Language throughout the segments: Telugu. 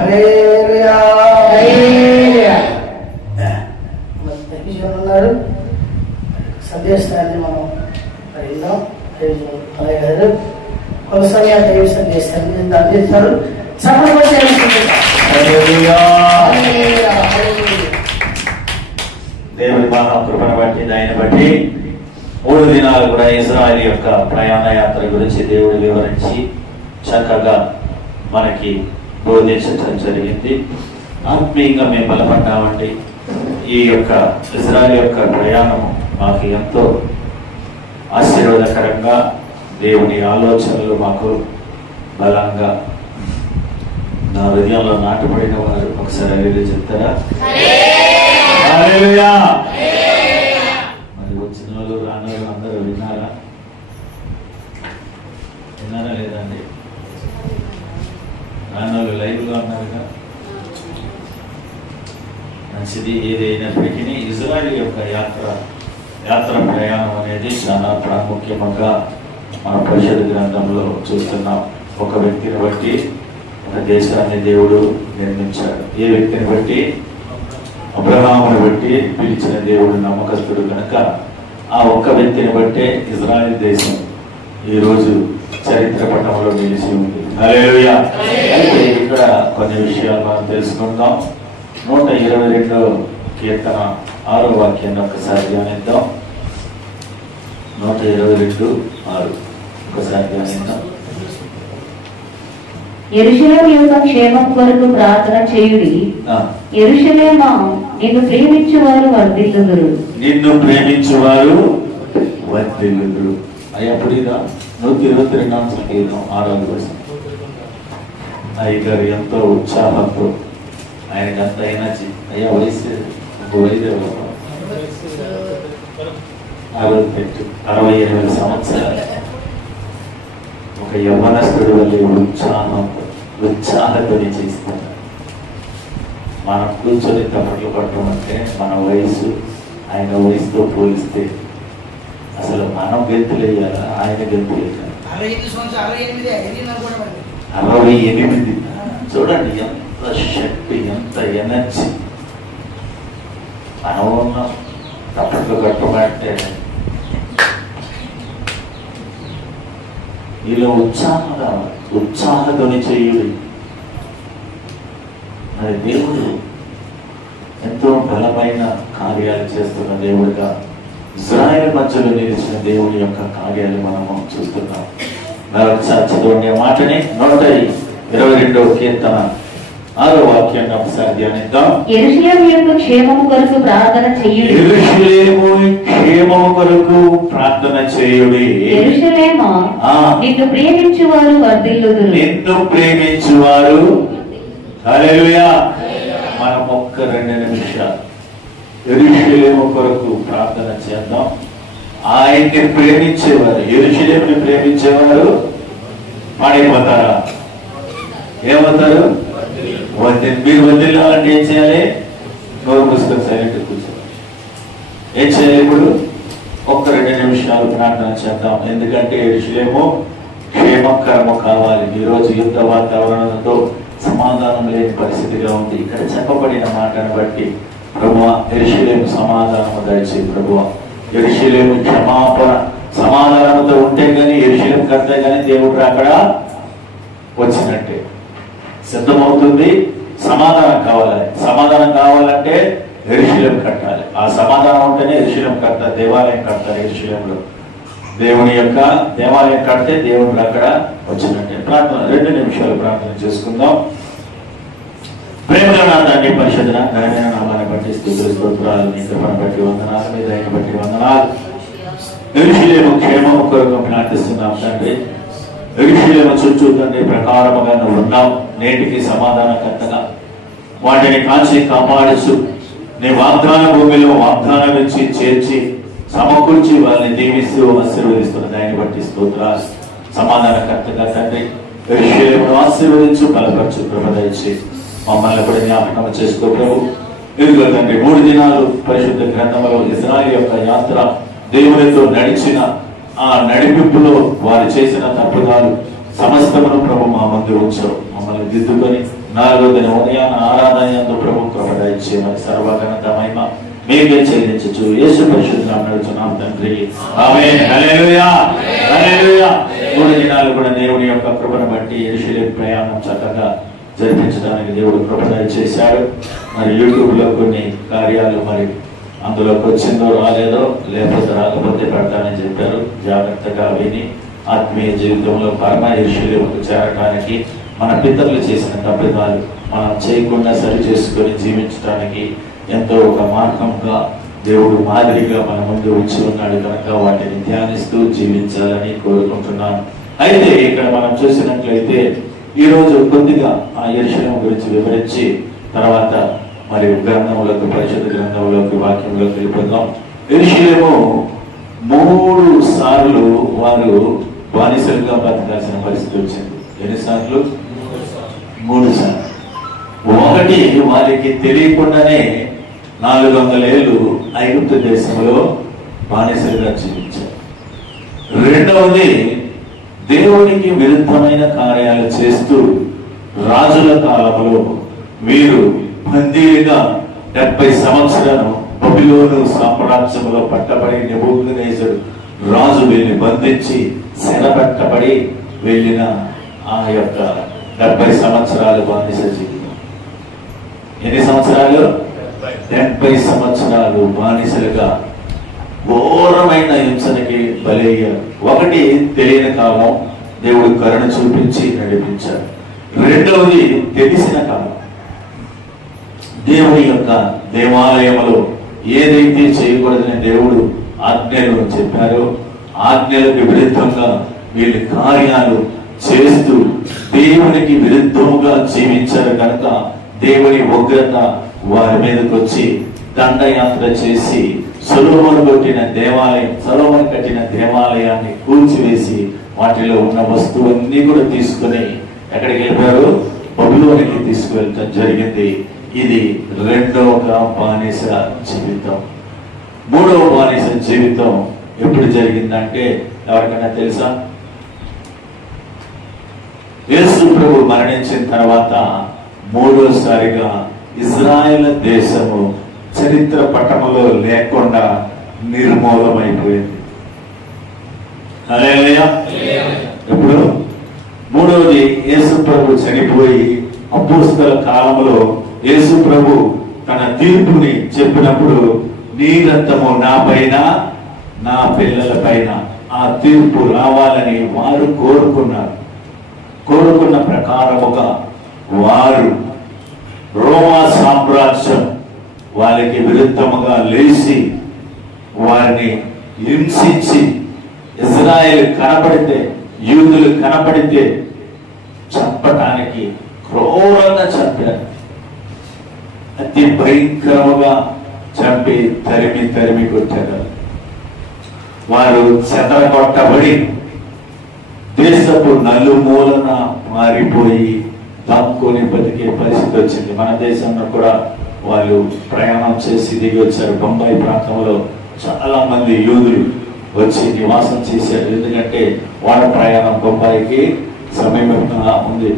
హల్లెలూయా. ఉన్నారు సందేశాన్ని మనం విందాం. అలయ్య గారు కొంత సమయం దైవ సందేశాన్ని అందిస్తారు. దేవుడి మహాకృపను బట్టి దాన్ని బట్టి 3 దినాలు కూడా ఇజ్రాయెల్ యొక్క ప్రయాణ యాత్ర గురించి దేవుడు వివరించి చక్కగా మనకి బోధించడం జరిగింది. ఆత్మీయంగా మేము బలపడ్డామండి. ఈ యొక్క ఇజ్రాయెల్ యొక్క ప్రయాణం మాకు ఎంతో ఆశీర్వాదకరంగా, దేవుని ఆలోచనలు మాకు బలంగా నా హృదయంలో నాటబడిన వారు ఒకసారి అడిగి చెప్తారా? మరి వచ్చిన వాళ్ళు రాని వాళ్ళు అందరూ విన్నారా లేదండి? రాని వాళ్ళు లైవ్గా ఉన్నారుగా. మంచిది. ఏదైనప్పటికీ ఇజ్రాయెల్ యొక్క యాత్ర ప్రయాణం అనేది చాలా ప్రాముఖ్యంగా మన పరిషత్ గ్రంథంలో చూస్తున్నాం. ఒక వ్యక్తిని బట్టి ఒక దేశాన్ని దేవుడు నిర్మించాడు. ఏ వ్యక్తిని బట్టి? అబ్రహాముని బట్టి పిలిచిన దేవుడు నమ్మకస్తుడు కనుక ఆ ఒక్క వ్యక్తిని బట్టే ఇజ్రాయెల్ దేశం ఈరోజు చరిత్ర పటంలో నిలిచి ఉంది. హల్లెలూయా. అయితే ఇక్కడ కొన్ని విషయాలు మనం తెలుసుకుందాం. 122వ కీర్తన 6వ వాక్యాన్ని ఒకసారి ధ్యానిద్దాం. 122:6 ఒకసారి ధ్యానిద్దాం. యెరూషలేము యొక్క క్షేమం కొరకు ప్రార్థన చేయుడి. యెరూషలేమా, నిన్ను ప్రేమించువారు వర్ధిల్లుదురు. నిన్ను ప్రేమించువారు వర్ధిల్లుదురు. అయ్యా పురిగా 122 కీర్తన 6వ వచనం. అయ్యగారు ఎంతో ఉత్సాహంతో ఆయనకి అంత ఎనర్జీ. అయ్యా వయసు 68 సంవత్సరాలు ఒక యవ్వనస్తుడి వల్ల ఉత్సాహంతో చేస్తున్నాడు. మనం కూర్చొని తప్పట్లు పట్టమంటే మన వయసు ఆయన వయసుతో పోలిస్తే అసలు మనం గెంతులేయాలా, ఆయన గెంతులేయాలి? 68. చూడండి ఎంత శక్తి, ఎంత ఎనర్జీ. మనం ఉన్నాం తప్పట్లు కట్టమంటే మీలో ఉత్సాహతోని చేయుడి. మరి దేవుడు ఎంతో బలమైన కార్యాలు చేస్తున్న దేవుడిగా ఇజ్రాయెల్ మధ్యలో నిలిచిన దేవుని యొక్క కార్యాలు మనము చూస్తున్నాం. మరొకసారి చదవండి ఆ మాటని. 122వ కీర్తన 6వ వాక్యాన్ని ఒకసారి ధ్యానిద్దాం. యెరూషలేము యొక్క క్షేమము కొరకు ప్రార్థన చేయుడి. యెరూషలేము క్షేమము కొరకు ప్రార్థన చేయుడి. యెరూషలేమా, నిన్ను ప్రేమించువారు వర్ధిల్లుదురు. నిన్ను ప్రేమించువారు. హల్లెలూయా. మనం ఒక్క 2 నిమిషాలు యెరూషలేము కొరకు ప్రార్థన చేద్దాం. ఆయన్ని ప్రేమించేవారు, యెరూషలేముని ప్రేమించేవారు పాడైపోతారా? ఏమవుతారు? మీరు వదిలేయాలంటే ఏం చేయాలి? నోరు పుస్తకం సైలెంట్ కూర్చోవాలి. ఏం చేయాలి? ఇప్పుడు ఒక్క 2 నిమిషాలు ప్రార్థన చేద్దాం. ఎందుకంటే యెరూషలేము క్షేమకరము కావాలి. ఈరోజు యుద్ధ వాతావరణంతో సమాధానం లేని పరిస్థితిగా ఉంది. ఇక్కడ చెప్పబడిన మాటను బట్టి ప్రభువా, యెరూషలేము సమాధానము దయచే. ప్రభువా, యెరూషలేము క్షమాపణ సమాధానంతో ఉంటే గానీ, యెరూషలేము కడితే గానీ దేవుడు అక్కడ వచ్చినట్టే. సిద్ధమవుతుంది. సమాధానం కావాలి. సమాధానం కావాలంటే యెరూషలేము కట్టాలి. ఆ సమాధానం ఉంటేనే యెరూషలేము కడతారు. దేవాలయం కడతారు. యెరూషలేములో దేవుని యొక్క దేవాలయం కడితే దేవుడు అక్కడ వచ్చినట్టే. ప్రార్థన 2 నిమిషాలు ప్రార్థన చేసుకుందాం. ప్రేమగా నాదాన్ని పరిశుద్ధ ఘనమైన నామాన్ని బట్టి స్తుతులు స్తోత్రాలు, నీ కృపను బట్టి వందనాలు, మీ దయను బట్టి వందనాలు. యెరూషలేము క్షేమము కొరకు ప్రార్థిస్తున్నాం తండ్రి. యెరూషలేము చుట్టూ తండ్రి ప్రకారముగా నువ్వు ఉన్నావు. నేటికి సమాధానకర్తగా వాటిని కాల్చి కాపాడుచు నీ వాగ్దాన భూమిలో వాగ్దానం ఇచ్చి చేర్చి సమకూర్చి వాళ్ళని దీవిస్తూ ఆశీర్వదిస్తున్న దాన్ని బట్టి స్తోత్రాలు. సమాధానకర్తగా తండ్రి యెరూషలేమును ఆశీర్వదించు, బలపరచు, కృప దయచేసి మమ్మల్ని కూడా జ్ఞాపకం చేసుకో ప్రభు. ఇదిగో తండ్రి 3 దినాలు పరిశుద్ధ గ్రంథంలో ఇజ్రాయెల్ యొక్క యాత్ర, దేవునితో నడిచిన ఆ నడిపింపులో వారు చేసిన తప్పుదాలు సమస్తమును ప్రభు మా ముందు ఉంచావు. మమ్మల్ని దిద్దుకొని 4వ దిన ఉదయాన ఆరాధన యందు ప్రభు కృప దయచేయమని సర్వఘనత మహిమ మీకే చెల్లించచ్చు యేసు పరిశుద్ధ నామమున అడుగుచున్నాం తండ్రి. ఆమేన్. హల్లెలూయా హల్లెలూయా. 3 దినాలు కూడా దేవుని యొక్క కృపను బట్టి యెరూషలేము ప్రయాణం చక్కగా జరిపించడానికి దేవుడు కృప దయచేశాడు. మరి యూట్యూబ్ లో కొన్ని కార్యాలు మరి అందులోకి వచ్చిందో రాలేదో, లేకపోతే రాకపోతే పెడతానని చెప్పారు. జాగ్రత్తగా విని ఆత్మీయ జీవితంలో పరమ యెరూషలేముకు చేరడానికి మన పితరులు చేసిన తప్పిదాలు మనం చేయకుండా సరి చేసుకొని జీవించడానికి ఎంతో ఒక మార్గంగా దేవుడు మాదిరిగా మన ముందు ఉంచి ఉన్నాడు కనుక వాటిని ధ్యానిస్తూ జీవించాలని కోరుకుంటున్నాను. అయితే ఇక్కడ మనం చూసినట్లయితే ఈ రోజు కొద్దిగా ఆ యెరూషలేము గురించి వివరించి తర్వాత మరి గ్రంథంలోకి పరిశుద్ధ గ్రంథంలోకి వాక్యంలోకి వెళ్ళిపోదాం. యెరూషలేము 3 సార్లు వారు బానిసలుగా బతకాల్సిన పరిస్థితి వచ్చింది. ఎన్నిసార్లు? 3 సార్లు. ఒకటి వారికి తెలియకుండానే 400 ఏళ్ళు ఐగుప్తు దేశంలో బానిసలుగా జీవించారు. రెండవది దేవునికి విరుద్ధమైన కార్యాలు చేస్తూ రాజుల కాలంలో వీరు బందీలుగా 70 సంవత్సరాలు బబిలోను సామ్రాజ్యంలో పట్టబడి నెబూకద్నెజరు రాజు వీరిని బంధించి శరపెట్టబడి వెళ్ళిన ఆ యొక్క 70 సంవత్సరాలు బానిస జీవితం. ఎన్ని సంవత్సరాలు? 70 సంవత్సరాలు బానిసలుగా ఘోరమైన హింసనికి బలయ్యారు. ఒకటి తెలియని కాలం దేవుడు కరుణ చూపించి నడిపించారు. రెండవది తెలిసిన కాలం. దేవుని యొక్క దేవాలయంలో ఏదైతే చేయకూడదని దేవుడు ఆజ్ఞలు చెప్పారో ఆజ్ఞలకు విరుద్ధంగా వీళ్ళు కార్యాలు చేస్తూ దేవునికి విరుద్ధంగా జీవించారు కనుక దేవుని ఉగ్రత వారి మీదకి వచ్చి దండయాత్ర చేసి సొలొమోను కట్టిన దేవాలయాన్ని కూల్చివేసి వాటిలో ఉన్న వస్తువులన్నీ కూడా తీసుకుని ఎక్కడికి వెళ్ళిపోయారు? బబులోనికి తీసుకువెళ్ళటం జరిగింది. ఇది రెండవ బానిస జీవితం. మూడవ బానిస జీవితం ఎప్పుడు జరిగిందంటే ఎవరికైనా తెలుసా? యేసు ప్రభు మరణించిన తర్వాత మూడోసారిగా ఇజ్రాయెల్ దేశము చరిత్ర పటములో లేకుండా నిర్మూలమైపోయింది. హల్లెలూయా. ఎప్పుడు? మూడవది యేసు ప్రభు చనిపోయి అపోస్తల కాలంలో యేసు ప్రభు తన తీర్పుని చెప్పినప్పుడు నీ రక్తము నా పైన నా పిల్లల పైన ఆ తీర్పు రావాలని వారు కోరుకున్న ప్రకారముగా వారు రోమా సామ్రాజ్యం వారికి విరుద్ధముగా లేచి వారిని హింసించి ఇజ్రాయెల్ కనపడితే యూదులు కనపడితే చంపటానికి క్రూరంగా చంపారు. అతి భయంకరముగా చంపి తరిమి కొట్టారు. వారు చెదరగొట్టబడి దేశపు నలుమూలన మారిపోయి దాక్కుని బతికే పరిస్థితి వచ్చింది. మన దేశంలో కూడా వాళ్ళు ప్రయాణం చేసి దిగి వచ్చారు. బొంబాయి ప్రాంతంలో చాలా మంది యూదులు వచ్చి నివాసం చేశారు. ఎందుకంటే వాళ్ళ ప్రయాణం బొంబాయికి సమీపంగా ఉంది.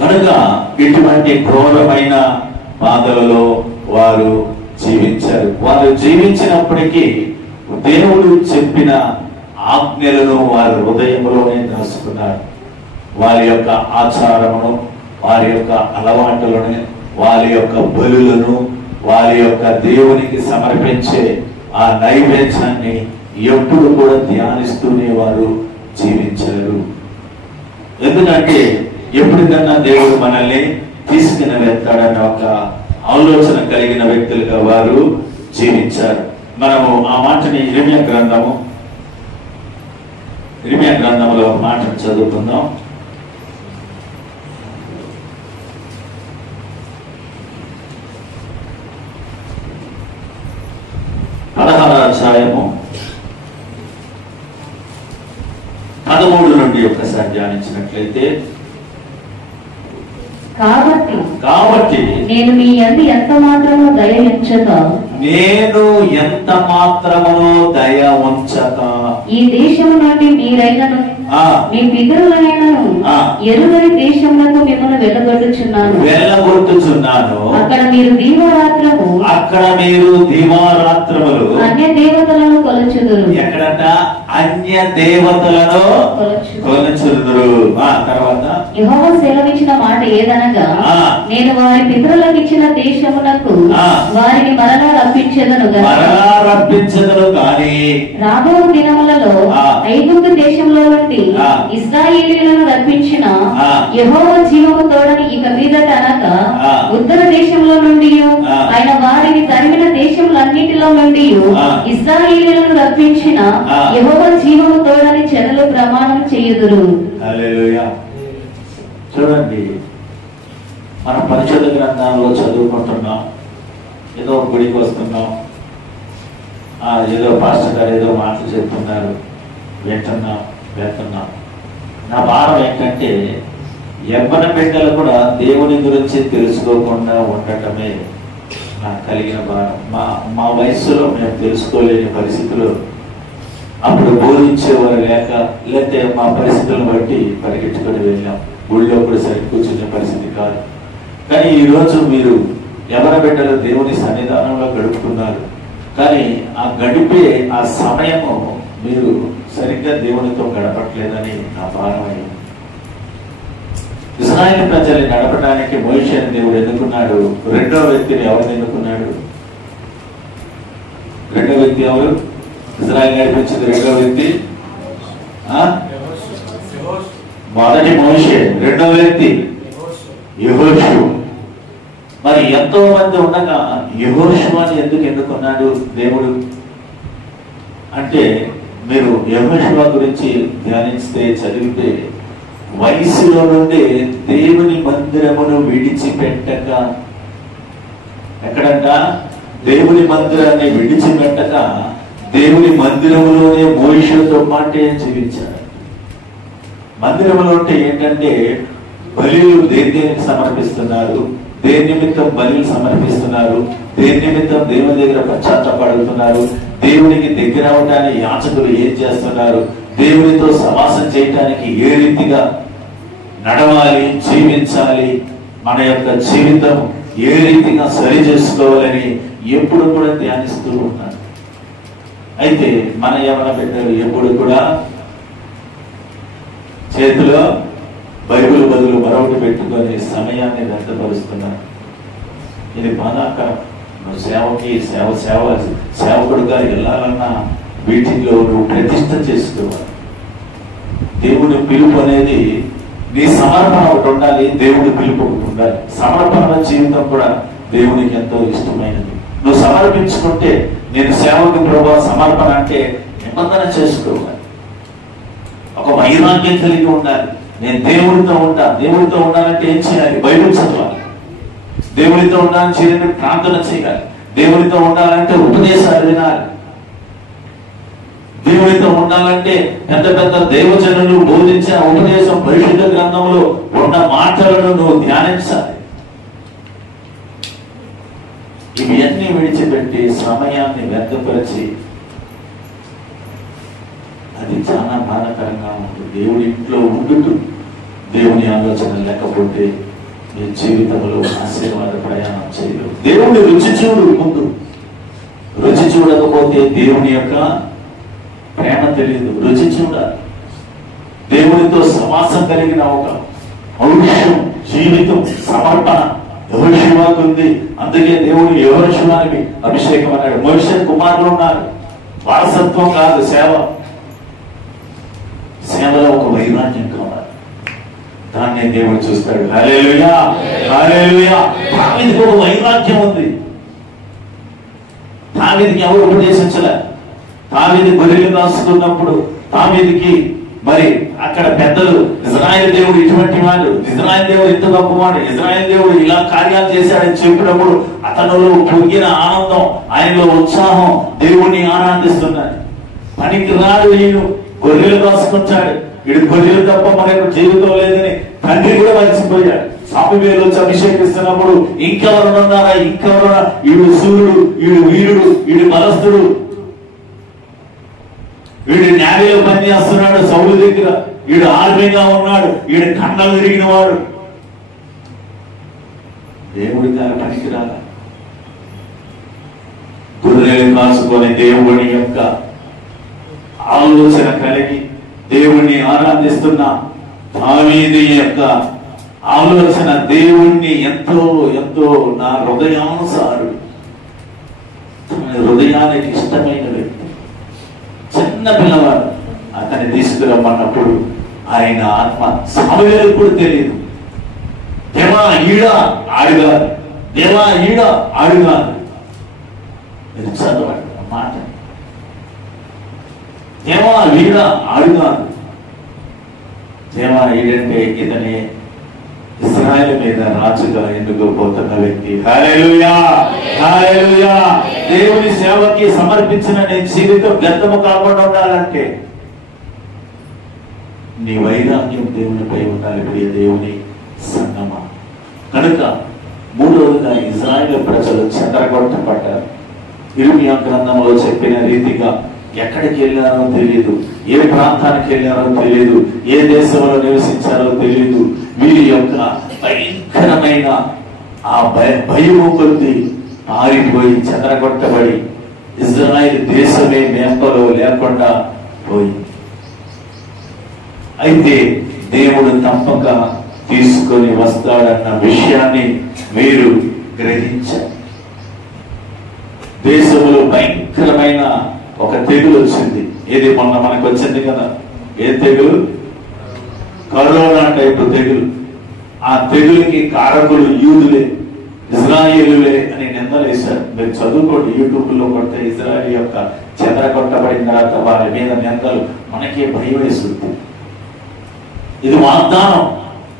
కనుక ఇటువంటి ఘోరమైన బాధలలో వారు జీవించారు. వారు జీవించినప్పటికీ దేవుడు చెప్పిన ఆజ్ఞలను వారి హృదయంలోనే దాచుకున్నారు. వారి యొక్క ఆచారమును, వారి యొక్క అలవాటులను, వారి యొక్క బలులను, వారి యొక్క దేవునికి సమర్పించే ఆ నైవేద్యాన్ని ఎప్పుడు కూడా ధ్యానిస్తూనే వారు జీవించారు. ఎందుకంటే ఎప్పటికన్నా దేవుడు మనల్ని తీసుకుని వెళ్తాడన్న ఒక ఆలోచన కలిగిన వ్యక్తులుగా వారు జీవించారు. మనము ఆ మాటని ఇర్మియా గ్రంథంలో మాటను చదువుకుందాం. 16వ అధ్యాయము 13 నుండి ఒక్కసారి ధ్యానించినట్లయితే, కాబట్టి నేను మీ యందు ఎంత మాత్రము దయ ఉంచక ఈ దేశము నుండి మీ పితరులైనను ఎరుగని దేశములకు మిమ్మల్ని వెళ్ళగొట్టుచున్నాను. అక్కడ మీరు దీవారాత్రములు అన్య దేవతలను కొలుచుదురు. ఎక్కడంట? అన్య దేవతలను కొలుచుదురు. తర్వాత యెహోవా సెలవిచ్చిన మాట ఏదనగా, నేను వారి పితరులకు ఇచ్చిన దేశమునకు వారిని మరలా రప్పించెదను గాని రాబో దినములలో ఐగుప్తు దేశంలో నుండి ఇశ్రాయేలీయులను రప్పించిన యెహోవా జీవము తోడని ఇక మీదట అనగా ఉత్తర దేశంలో నుండి ఆయన వారిని తరిమిన దేశములన్నిటిలో నుండి ఇశ్రాయేలీయులను రప్పించిన యెహోవా జీవము తోడని చెరలు ప్రమాణం చేయుదురు. హల్లెలూయా. చూడండి, మనం పరిశుద్ధ గ్రంథాల్లో చదువుకుంటున్నాం, ఏదో గుడికి వస్తున్నాం, ఏదో పాస్టర్ గారు ఏదో మాటలు చెప్తున్నారు, వెళ్తున్నాం. నా భావం ఏంటంటే, యవ్వన బిడ్డలు కూడా దేవుని గురించి తెలుసుకోకుండా ఉండటమే నాకు కలిగిన భావం. మా వయస్సులో మేము తెలుసుకోలేని పరిస్థితులు, అప్పుడు బోధించేవారు లేకపోతే మా పరిస్థితులను బట్టి పరిగెట్టుకొని వెళ్ళాం. ఊళ్ళో కూడా సరి కూర్చునే పరిస్థితి కాదు. కానీ ఈరోజు మీరు యవ్వన బిడ్డలు దేవుని సన్నిధానంలో గడుపుతున్నారు, కానీ ఆ గడిపే ఆ సమయము మీరు సరిగ్గా దేవునితో గడపట్లేదని నా భావన. ఇశ్రాయేలు ప్రజల్ని నడపడానికి మోషేని దేవుడు ఎన్నుకున్నాడు. రెండో వ్యక్తిని ఎవరిని ఎన్నుకున్నాడు? రెండో వ్యక్తి ఎవరు? ఇశ్రాయేలు నడిపించింది రెండో వ్యక్తి మొదటి మోషే, రెండో వ్యక్తి యెహోషువ. మరి ఎంతో మంది ఉండగా యెహోషువని ఎందుకు ఎన్నుకున్నాడు దేవుడు అంటే, మీరు యెహోషువ గురించి ధ్యానిస్తే చదివితే, వయసులో నుండి దేవుని మందిరమును విడిచిపెట్టక, ఎక్కడంట? దేవుని మందిరాన్ని విడిచిపెట్టక దేవుని మందిరములోనే మోషేతో పాటే జీవించాడు. మందిరములో అంటే ఏంటంటే, బలులు దేనికి సమర్పిస్తున్నారు, దేని నిమిత్తం బలులు సమర్పిస్తున్నారు, దేని నిమిత్తం దేవుని దగ్గర పశ్చాత్తపడుతున్నారు, దేవునికి దగ్గర అవడానికి యాచకులు ఏం చేస్తున్నారు, దేవునితో సమాసం చేయటానికి ఏ రీతిగా నడవాలి, జీవించాలి, మన యొక్క జీవితం ఏ రీతిగా సరి చేసుకోవాలని ఎప్పుడు కూడా ధ్యానిస్తూ ఉన్నారు. అయితే మన యవ్వన బిడ్డలు ఎప్పుడు కూడా చేతిలో బైబిల్ బదులు మరొకటి పెట్టుకొని సమయాన్ని వ్యర్థపరుస్తున్నారు. ఇది బాధాకరం. సేవకుడుగా వెళ్ళాలన్నా వీటిల్లో నువ్వు ప్రతిష్ట చేసుకోవాలి. దేవుని పిలుపు అనేది, నీ సమర్పణ ఒకటి ఉండాలి, దేవుడి పిలుపు ఒకటి ఉండాలి. సమర్పణ జీవితం కూడా దేవునికి ఎంతో ఇష్టమైనది. నువ్వు సమర్పించుకుంటే, నేను సేవకు ప్రభావ సమర్పణ అంటే నిబంధన చేసుకోవాలి, ఒక వైరాగ్యం కలిగి ఉండాలి. నేను దేవుడితో ఉండాలంటే ఏం చేయాలి? బైబిల్ చదవాలి. దేవుడితో ఉండాలని చేయాలంటే ప్రార్థన చేయాలి. దేవుడితో ఉండాలంటే ఉపదేశాలు వినాలి. దేవుడితో ఉండాలంటే పెద్ద పెద్ద దేవజనులు బోధించిన ఉపదేశం, పరిశుద్ధ గ్రంథంలో ఉన్న మాటలను నువ్వు ధ్యానించాలి. ఇవి అన్ని విడిచిపెట్టి సమయాన్ని వ్యర్థపరిచి, అది చాలా బాధాకరంగా ఉంటుంది. దేవుడి ఇంట్లో ఉండుతూ దేవుని ఆలోచన లేకపోతే నీ జీవితంలో ఆశీర్వాద ప్రయాణం చేయలేవు. దేవుని రుచి చూడు. ముందు రుచి చూడకపోతే దేవుని యొక్క ప్రేమ తెలియదు. రుచి చూడాలి. దేవునితో సమాసం కలిగిన ఒక భవిష్యం, జీవితం, సమర్పణ యెహోషువకు ఉంది. అందుకే దేవుడు యెహోషువానికి అభిషేకం అన్నాడు. మోషే కుమారులు ఉన్నారు. వారసత్వం కాదు, సేవలో ఒక వైరాగ్యం కావాలి. దాన్ని దేవుడు చూస్తాడు. హల్లెలూయా, హల్లెలూయా. దావీదుకు ఒక వైరాగ్యం ఉంది. దావీదుకి ఎవరు ఉపదేశించలే. దావీదు గొర్రెలు కాసుకున్నప్పుడు దావీదుకి మరి అక్కడ పెద్దలు, ఇశ్రాయేలు దేవుడు ఇటువంటి వాడు, ఇశ్రాయేలు దేవుడు ఇంత గొప్పవాడు, ఇశ్రాయేలు దేవుడు ఇలా కార్యాలు చేశాడని చెప్పినప్పుడు అతనిలో పొంగిన ఆనందం, ఆయనలో ఉత్సాహం, దేవుణ్ణి ఆనందిస్తున్నాడు. పనికి రాడు, వీడు గొర్రెలు కాసుకుంటాడు, వీడు గొర్రెలు తప్ప మనకు జీవితం లేదని తండ్రి కూడా మర్చిపోయాడు. సామువేలు వచ్చి అభిషేకిస్తున్నప్పుడు ఇంకెవరున్నారా, ఇంకెవరున్నా, వీడు సూర్యుడు, వీడు వీరుడు, వీడు బలస్తుడు, వీడు న్యాయంలో పనిచేస్తున్నాడు సౌలు దగ్గర, ఈడు ఆర్మీగా ఉన్నాడు, ఈడు కన్నలు తిరిగిన వాడు. దేవుడి దాని పనికిరాల. గొర్రెలు కాసుకొని దేవుని యొక్క ఆలోచన కలిగి దేవుణ్ణి ఆరాధిస్తున్న దావీదు యొక్క ఆలోచన దేవుణ్ణి ఎంతో ఎంతో నా హృదయానుసారుడు, హృదయానికి ఇష్టమైన వ్యక్తి, చిన్న పిల్లవాడు. అతన్ని తీసుకురమ్మన్నప్పుడు ఆయన ఆత్మ సమవేలు కూడా తెలియదు. దేవా ఈడ ఆడుగా, దేవా ఈడ ఆడుగా. మీరు చదవండి మాట. దేవా ఈడ ఆడుగా, దేవా ఈడంటే ఇతని ఇశ్రాయేలు మీద రాజుగా ఎన్నుకోబోతున్న వ్యక్తి. హల్లెలూయా, హల్లెలూయా. దేవుని సేవకి సమర్పించిన నీ జీవితం వ్యర్థము కాకుండా ఉండాలంటే నీ వైరాగ్యం దేవునిపై ఉండాలి. ప్రియ దేవుని సంగమా. కనుక మూడవదిగా ఇశ్రాయేలు ప్రజలు చెదరగొట్టబడ్డారు. ఇర్మియా గ్రంథంలో చెప్పిన రీతిగా ఎక్కడికి వెళ్ళారో తెలియదు, ఏ ప్రాంతానికి వెళ్ళారో తెలియదు, ఏ దేశంలో నివసించారో తెలియదు. వీరి యొక్క భయంకరమైన ఆ భయము కొద్ది పారిపోయి చెదరగొట్టబడి ఇజ్రాయెల్ దేశమే మేపలో లేకుండా పోయింది. అయితే దేవుడు తప్పక తీసుకొని వస్తాడన్న విషయాన్ని వీరు గ్రహించారు. దేశంలో భయంకరమైన ఒక తెగులు వచ్చింది. ఏది మొన్న మనకు వచ్చింది కదా, ఏ తెగులు? కరోనా టైపు తెగులు. ఆ తెగులుకి కారకులు యూదులే, ఇజ్రాయేలులే అని నిందలేశారు. మీరు చదువుకోండి, యూట్యూబ్ లో కొడితే ఇజ్రాయేల్ యొక్క చెదరగొట్టబడిన తర్వాత వారి మీద నిందలు మనకే భయం వేస్తుంది. ఇది వాగ్దానం,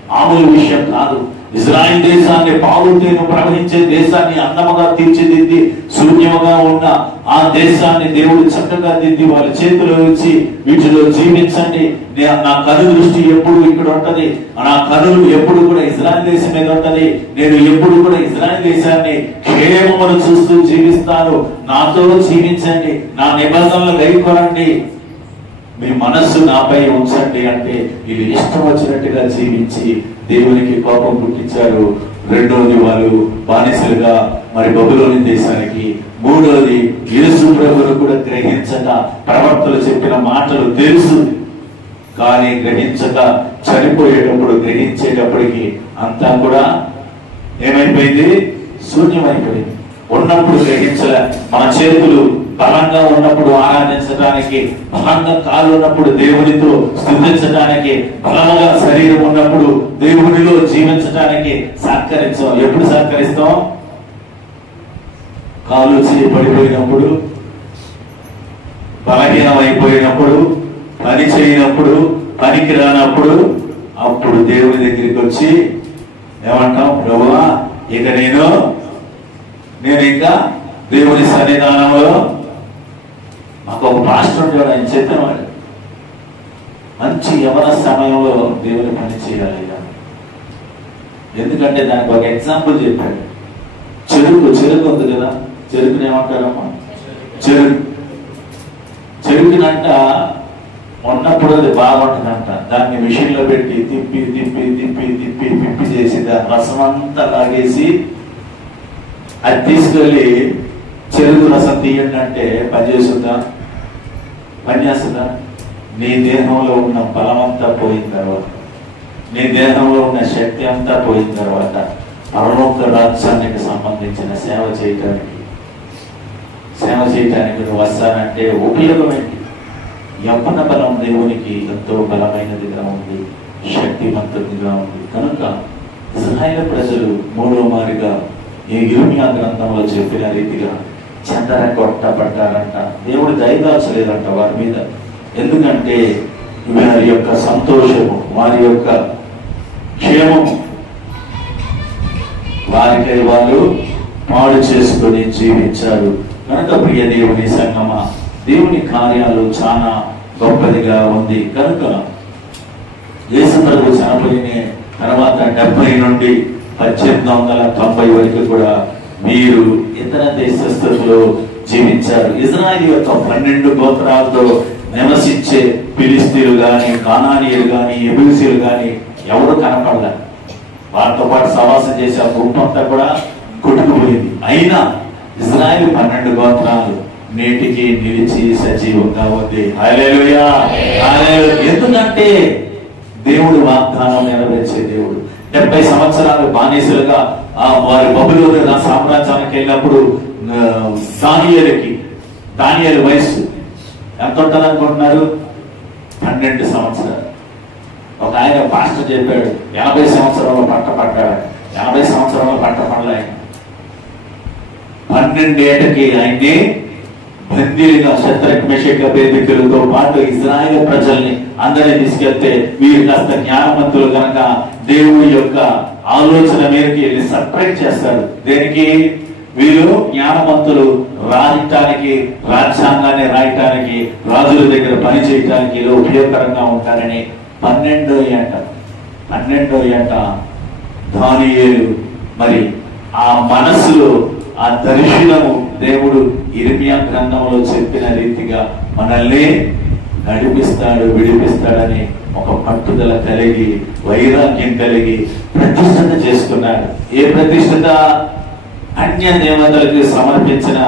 మామూలు విషయం కాదు. ఇజ్రాయెల్ దేశాన్ని పావుతేను ప్రవహించే దేశాన్ని అందముగా తీర్చిదిద్ది శూన్యముగా ఉన్న ఆ దేశాన్ని దేవుడు చక్కగా దిద్ది వాళ్ళ చేతిలో ఇచ్చి వీటిలో జీవించండి. నా కను దృష్టి ఎప్పుడు ఇక్కడ ఉంటది, నా కనులు ఎప్పుడు కూడా ఇజ్రాయెల్ దేశం మీద ఉంటది. నేను ఎప్పుడు కూడా ఇజ్రాయెల్ దేశాన్ని క్షేమమును చూస్తూ జీవిస్తాను. నాతో జీవించండి, నా నిబంధనలు గైకొనండి, మీ మనస్సు నాపై ఉంచండి అంటే వీళ్ళు ఇష్టం వచ్చినట్టుగా జీవించి దేవునికి కోపం పుట్టించారు. రెండోది వాళ్ళు బానిసలుగా మరి బబులోని దేశానికి. మూడోది యేసు ప్రభువును కూడా గ్రహించక, ప్రవక్తలు చెప్పిన మాటలు తెలుసు కానీ గ్రహించక చనిపోయేటప్పుడు గ్రహించేటప్పటికి అంతా కూడా ఏమైపోయింది? శూన్యమైపోయింది. ఉన్నప్పుడు గ్రహించలే. మన చేతులు బలంగా ఉన్నప్పుడు ఆరాధించడానికి, బలంగా కాలు ఉన్నప్పుడు దేవునితో స్థుతించడానికి, బలంగా శరీరం ఉన్నప్పుడు దేవునిలో జీవించడానికి సహకరించాం. ఎప్పుడు సహకరిస్తాం? కాలు పడిపోయినప్పుడు, బలహీనమైపోయినప్పుడు, పని చేయనప్పుడు, పనికి రానప్పుడు, అప్పుడు దేవుని దగ్గరికి వచ్చి ఏమంటాం? ప్రభువా ఇక నేను ఇంకా దేవుని సన్నిధానంలో. మాకు ఒక పాస్టర్ ఉంటాడు, ఆయన చెప్పినవాడు మంచి యవన సమయంలో దేవుని పని చేయాలి. ఎందుకంటే దానికి ఒక ఎగ్జాంపుల్ చెప్పాడు. చెరుకు ఉంది కదా, చెరుకుని ఏమంటారమ్మా? చెరుకునంట ఉన్నప్పుడు అది బాగుంటుందంట. దాన్ని మిషన్ లో పెట్టి తిప్పి తిప్పి తిప్పి తిప్పి తిప్పి చేసి దాని రసం అంతా లాగేసి అది తీసుకెళ్ళి చెరుకు రసం తీయండి అంటే పనిచేస్తుందా? పనిచేస్తుందా? నీ దేహంలో ఉన్న బలమంతా పోయిన తర్వాత, నీ దేహంలో ఉన్న శక్తి అంతా పోయిన తర్వాత పరలోక రాజ్యానికి సంబంధించిన సేవ చేయటానికి నువ్వు వస్తానంటే ఉపయోగమేంటి? యవ్వన బలం దేవునికి ఎంతో బలమైనదిగా ఉంది, శక్తివంతుడిగా ఉంది. కనుక ఇశ్రాయేలు ప్రజలు మూడో మారిగా ఈ ఇర్మియా గ్రంథంలో చెప్పిన రీతిగా చెదరగొట్టబడ్డారంట. దేవుడు దయదాచలేదంట వారి మీద. ఎందుకంటే వారి యొక్క సంతోషము, వారి యొక్క క్షేమము వారికై వాళ్ళు పాడు చేసుకొని జీవించారు. కనుక ప్రియ దేవుని సంగమా, దేవుని కార్యాలు చాలా గొప్పదిగా ఉంది. కనుక యేసు ప్రభువు చనిపోయిన తర్వాత 70 నుండి 1890 వరకు కూడా మీరు ఇతర దేశస్థులు జీవించారు. ఇజ్రాయెల్ యొక్క 12 గోత్రాలతో నివసించే ఫిలిస్తీయులు గాని, కానానీయులు గాని, ఎబూసీయులు గాని ఎవరు కనపడలే. వారితో పాటు సవాసం చేసే ఆ గుంపంతా కూడా కొట్టుకుపోయింది. అయినా ఇజ్రాయెల్ 12 గోత్రాలు నేటికి నిలిచి సజీవంగా ఉంది. హల్లెలూయా, హల్లెలూయా. ఎందుకంటే దేవుడు వాగ్దానం నెరవేర్చే దేవుడు. 70 సంవత్సరాలు బానిసలుగా వారి బబులోను సామ్రాజ్యానికి వెళ్ళినప్పుడు దానియేలు వయస్సు ఎంత ఉంటుంది అనుకుంటున్నారు? 12 సంవత్సరాలు. ఒక ఆయన పాస్టర్ చెప్పాడు 80 సంవత్సరాలు పంట పడ్డాడు. 80 సంవత్సరాలు పంట పడలే. 12 ఏటకి ఆయన్ని బందీలుగా శత్రుఘ్న మెషక్ అబేద్నెగోలతో పాటు ఇజ్రాయెల్ ప్రజల్ని అందరినీ తీసుకెళ్తే వీరు కాస్త జ్ఞానవంతులు కనుక దేవుడి యొక్క ఆలోచన మేరకు వెళ్ళి సపరేట్ చేస్తారు. దేనికి? వీరు జ్ఞానవంతులు, రాజటానికి, రాజ్యాంగాన్ని రాయటానికి, రాజుల దగ్గర పని చేయటానికి ఉపయోగకరంగా ఉంటారని 12వ ఏట దానియేలు మరి ఆ మనసులో ఆ దర్శనము దేవుడు ఇర్మియా గ్రంథంలో చెప్పిన రీతిగా మనల్ని నడిపిస్తాడు, విడిపిస్తాడని ఒక పట్టుదల కలిగి, వైరాగ్యం కలిగి ప్రతిష్ఠత చేసుకున్నాడు. ఏ ప్రతిష్ఠత? అన్య దేవతలకు సమర్పించిన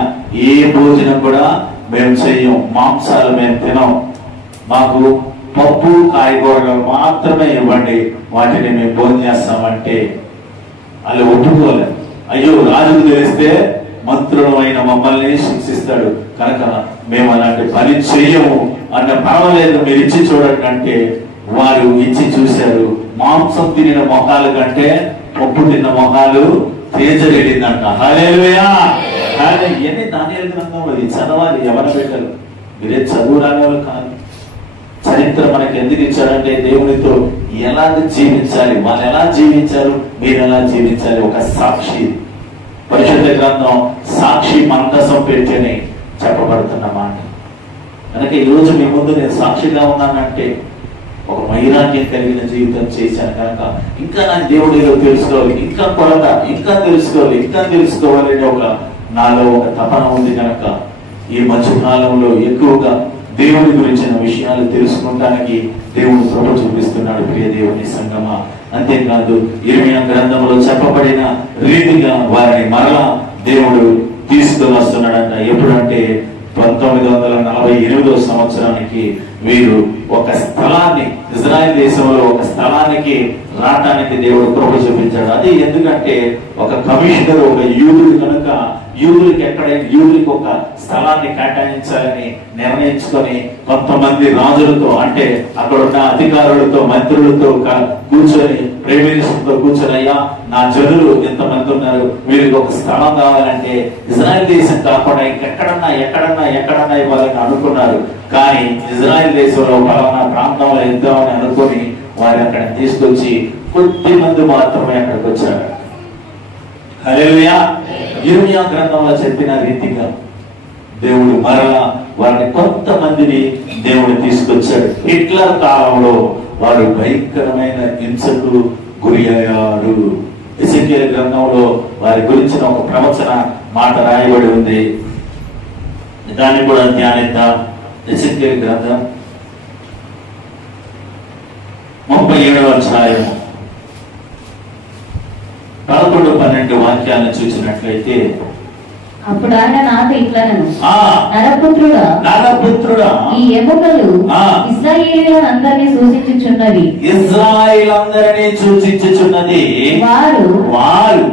ఏ భోజనం కూడా మేము చెయ్యం, మాంసాలు మేము తినం, మాకు పప్పు కాయగూరలు మాత్రమే ఇవ్వండి, వాటిని మేము భోజనం చేస్తామంటే వాళ్ళు ఒప్పుకోలేదు. అయ్యో రాజుకు తెలిస్తే మంత్రులమైన మమ్మల్ని శిక్షిస్తాడు కనుక మేము అలాంటి పని చెయ్యము అన్న పర్వాలేదు, మీరు ఇచ్చి చూడండి అంటే వారు ఇచ్చి చూశారు. మాంసం తినిన మొహాలు కంటే పప్పు తిన్న మొహాలు తేజరెడిందంట. హల్లెలూయా. ఎన్ని దానియేలు గ్రంథంలో చదవాలి. ఎవరు పెట్టారు? మీరే చదువు రాని కాదు. చరిత్ర మనకి ఎందుకు ఇచ్చారంటే దేవునితో ఎలా జీవించాలి, వాళ్ళు ఎలా జీవించారు, మీరు ఎలా జీవించాలి, ఒక సాక్షి. పరిశుద్ధ గ్రంథం సాక్షి మందసం పెట్టని చెప్పబడుతున్న మాట. కనుక ఈ రోజు మీ ముందు నేను సాక్షిగా ఉన్నానంటే ఒక వైరాగ్యం కలిగిన జీవితం చేశాను కనుక ఇంకా నాకు దేవుడిలో తెలుసుకోవాలి, ఇంకా కొరత, ఇంకా తెలుసుకోవాలి అనే ఒక నాలో ఒక తపన ఉంది కనుక ఈ మధ్యకాలంలో ఎక్కువగా దేవుని గురించిన విషయాలు తెలుసుకోవడానికి దేవుడు కృప చూపిస్తున్నాడు. ప్రియ దేవుని సంగమా, అంతేకాదు ఇర్మియా గ్రంథంలో చెప్పబడిన రీతిగా వారిని మరలా దేవుడు తీసుకొని వస్తున్నాడంట. ఎప్పుడంటే 1948వ సంవత్సరానికి వీరు ఒక స్థలాన్ని, ఇజ్రాయెల్ దేశంలో ఒక స్థలానికి రావటానికి దేవుడు కృప చూపించాడు. అది ఎందుకంటే ఒక కమిషనర్, ఒక యూదుడు కనుక యూదులకి ఒక స్థలాన్ని కేటాయించాలని నిర్ణయించుకొని కొంతమంది రాజులతో, అంటే అక్కడ ఉన్న అధికారులతో, మంత్రులతో కూర్చొని, ప్రేమిస్తులతో కూర్చొని, అయ్యా నా జనులు ఎంతమంది ఉన్నారు, వీరికి ఒక స్థలం కావాలంటే ఇజ్రాయెల్ దేశం కాకుండా ఎక్కడన్నా ఇవ్వాలని అనుకున్నారు. కానీ ఇజ్రాయెల్ దేశంలో పలానా ప్రాంతంలో ఇద్దామని అనుకుని వారు అక్కడ తీసుకొచ్చి కొద్ది మంది మాత్రమే అక్కడికి వచ్చారు. హల్లెలూయా. ఇర్మియా గ్రంథంలో చెప్పిన రీతిగా దేవుడు మరలా వారిని కొంతమందిని దేవుడు తీసుకొచ్చాడు. హిట్లర్ కాలంలో వారు భయంకరమైన హింసకు గురి అయ్యారు. ఎజెకియెలు గ్రంథంలో వారి గురించిన ఒక ప్రవచన మాట రాయబడి ఉంది. దాన్ని కూడా ధ్యానిద్దాం. ఎజెకియెలు గ్రంథం 37వ అధ్యాయం 11-12 వాక్యాలను చూసినట్లయితే, అప్పుడు ఆయన నాతో ఇట్లనెను, నరపుత్రుడా, ఈ ఎముకలు ఇశ్రాయేలీయులందరినీ సూచించుచున్నది. వారు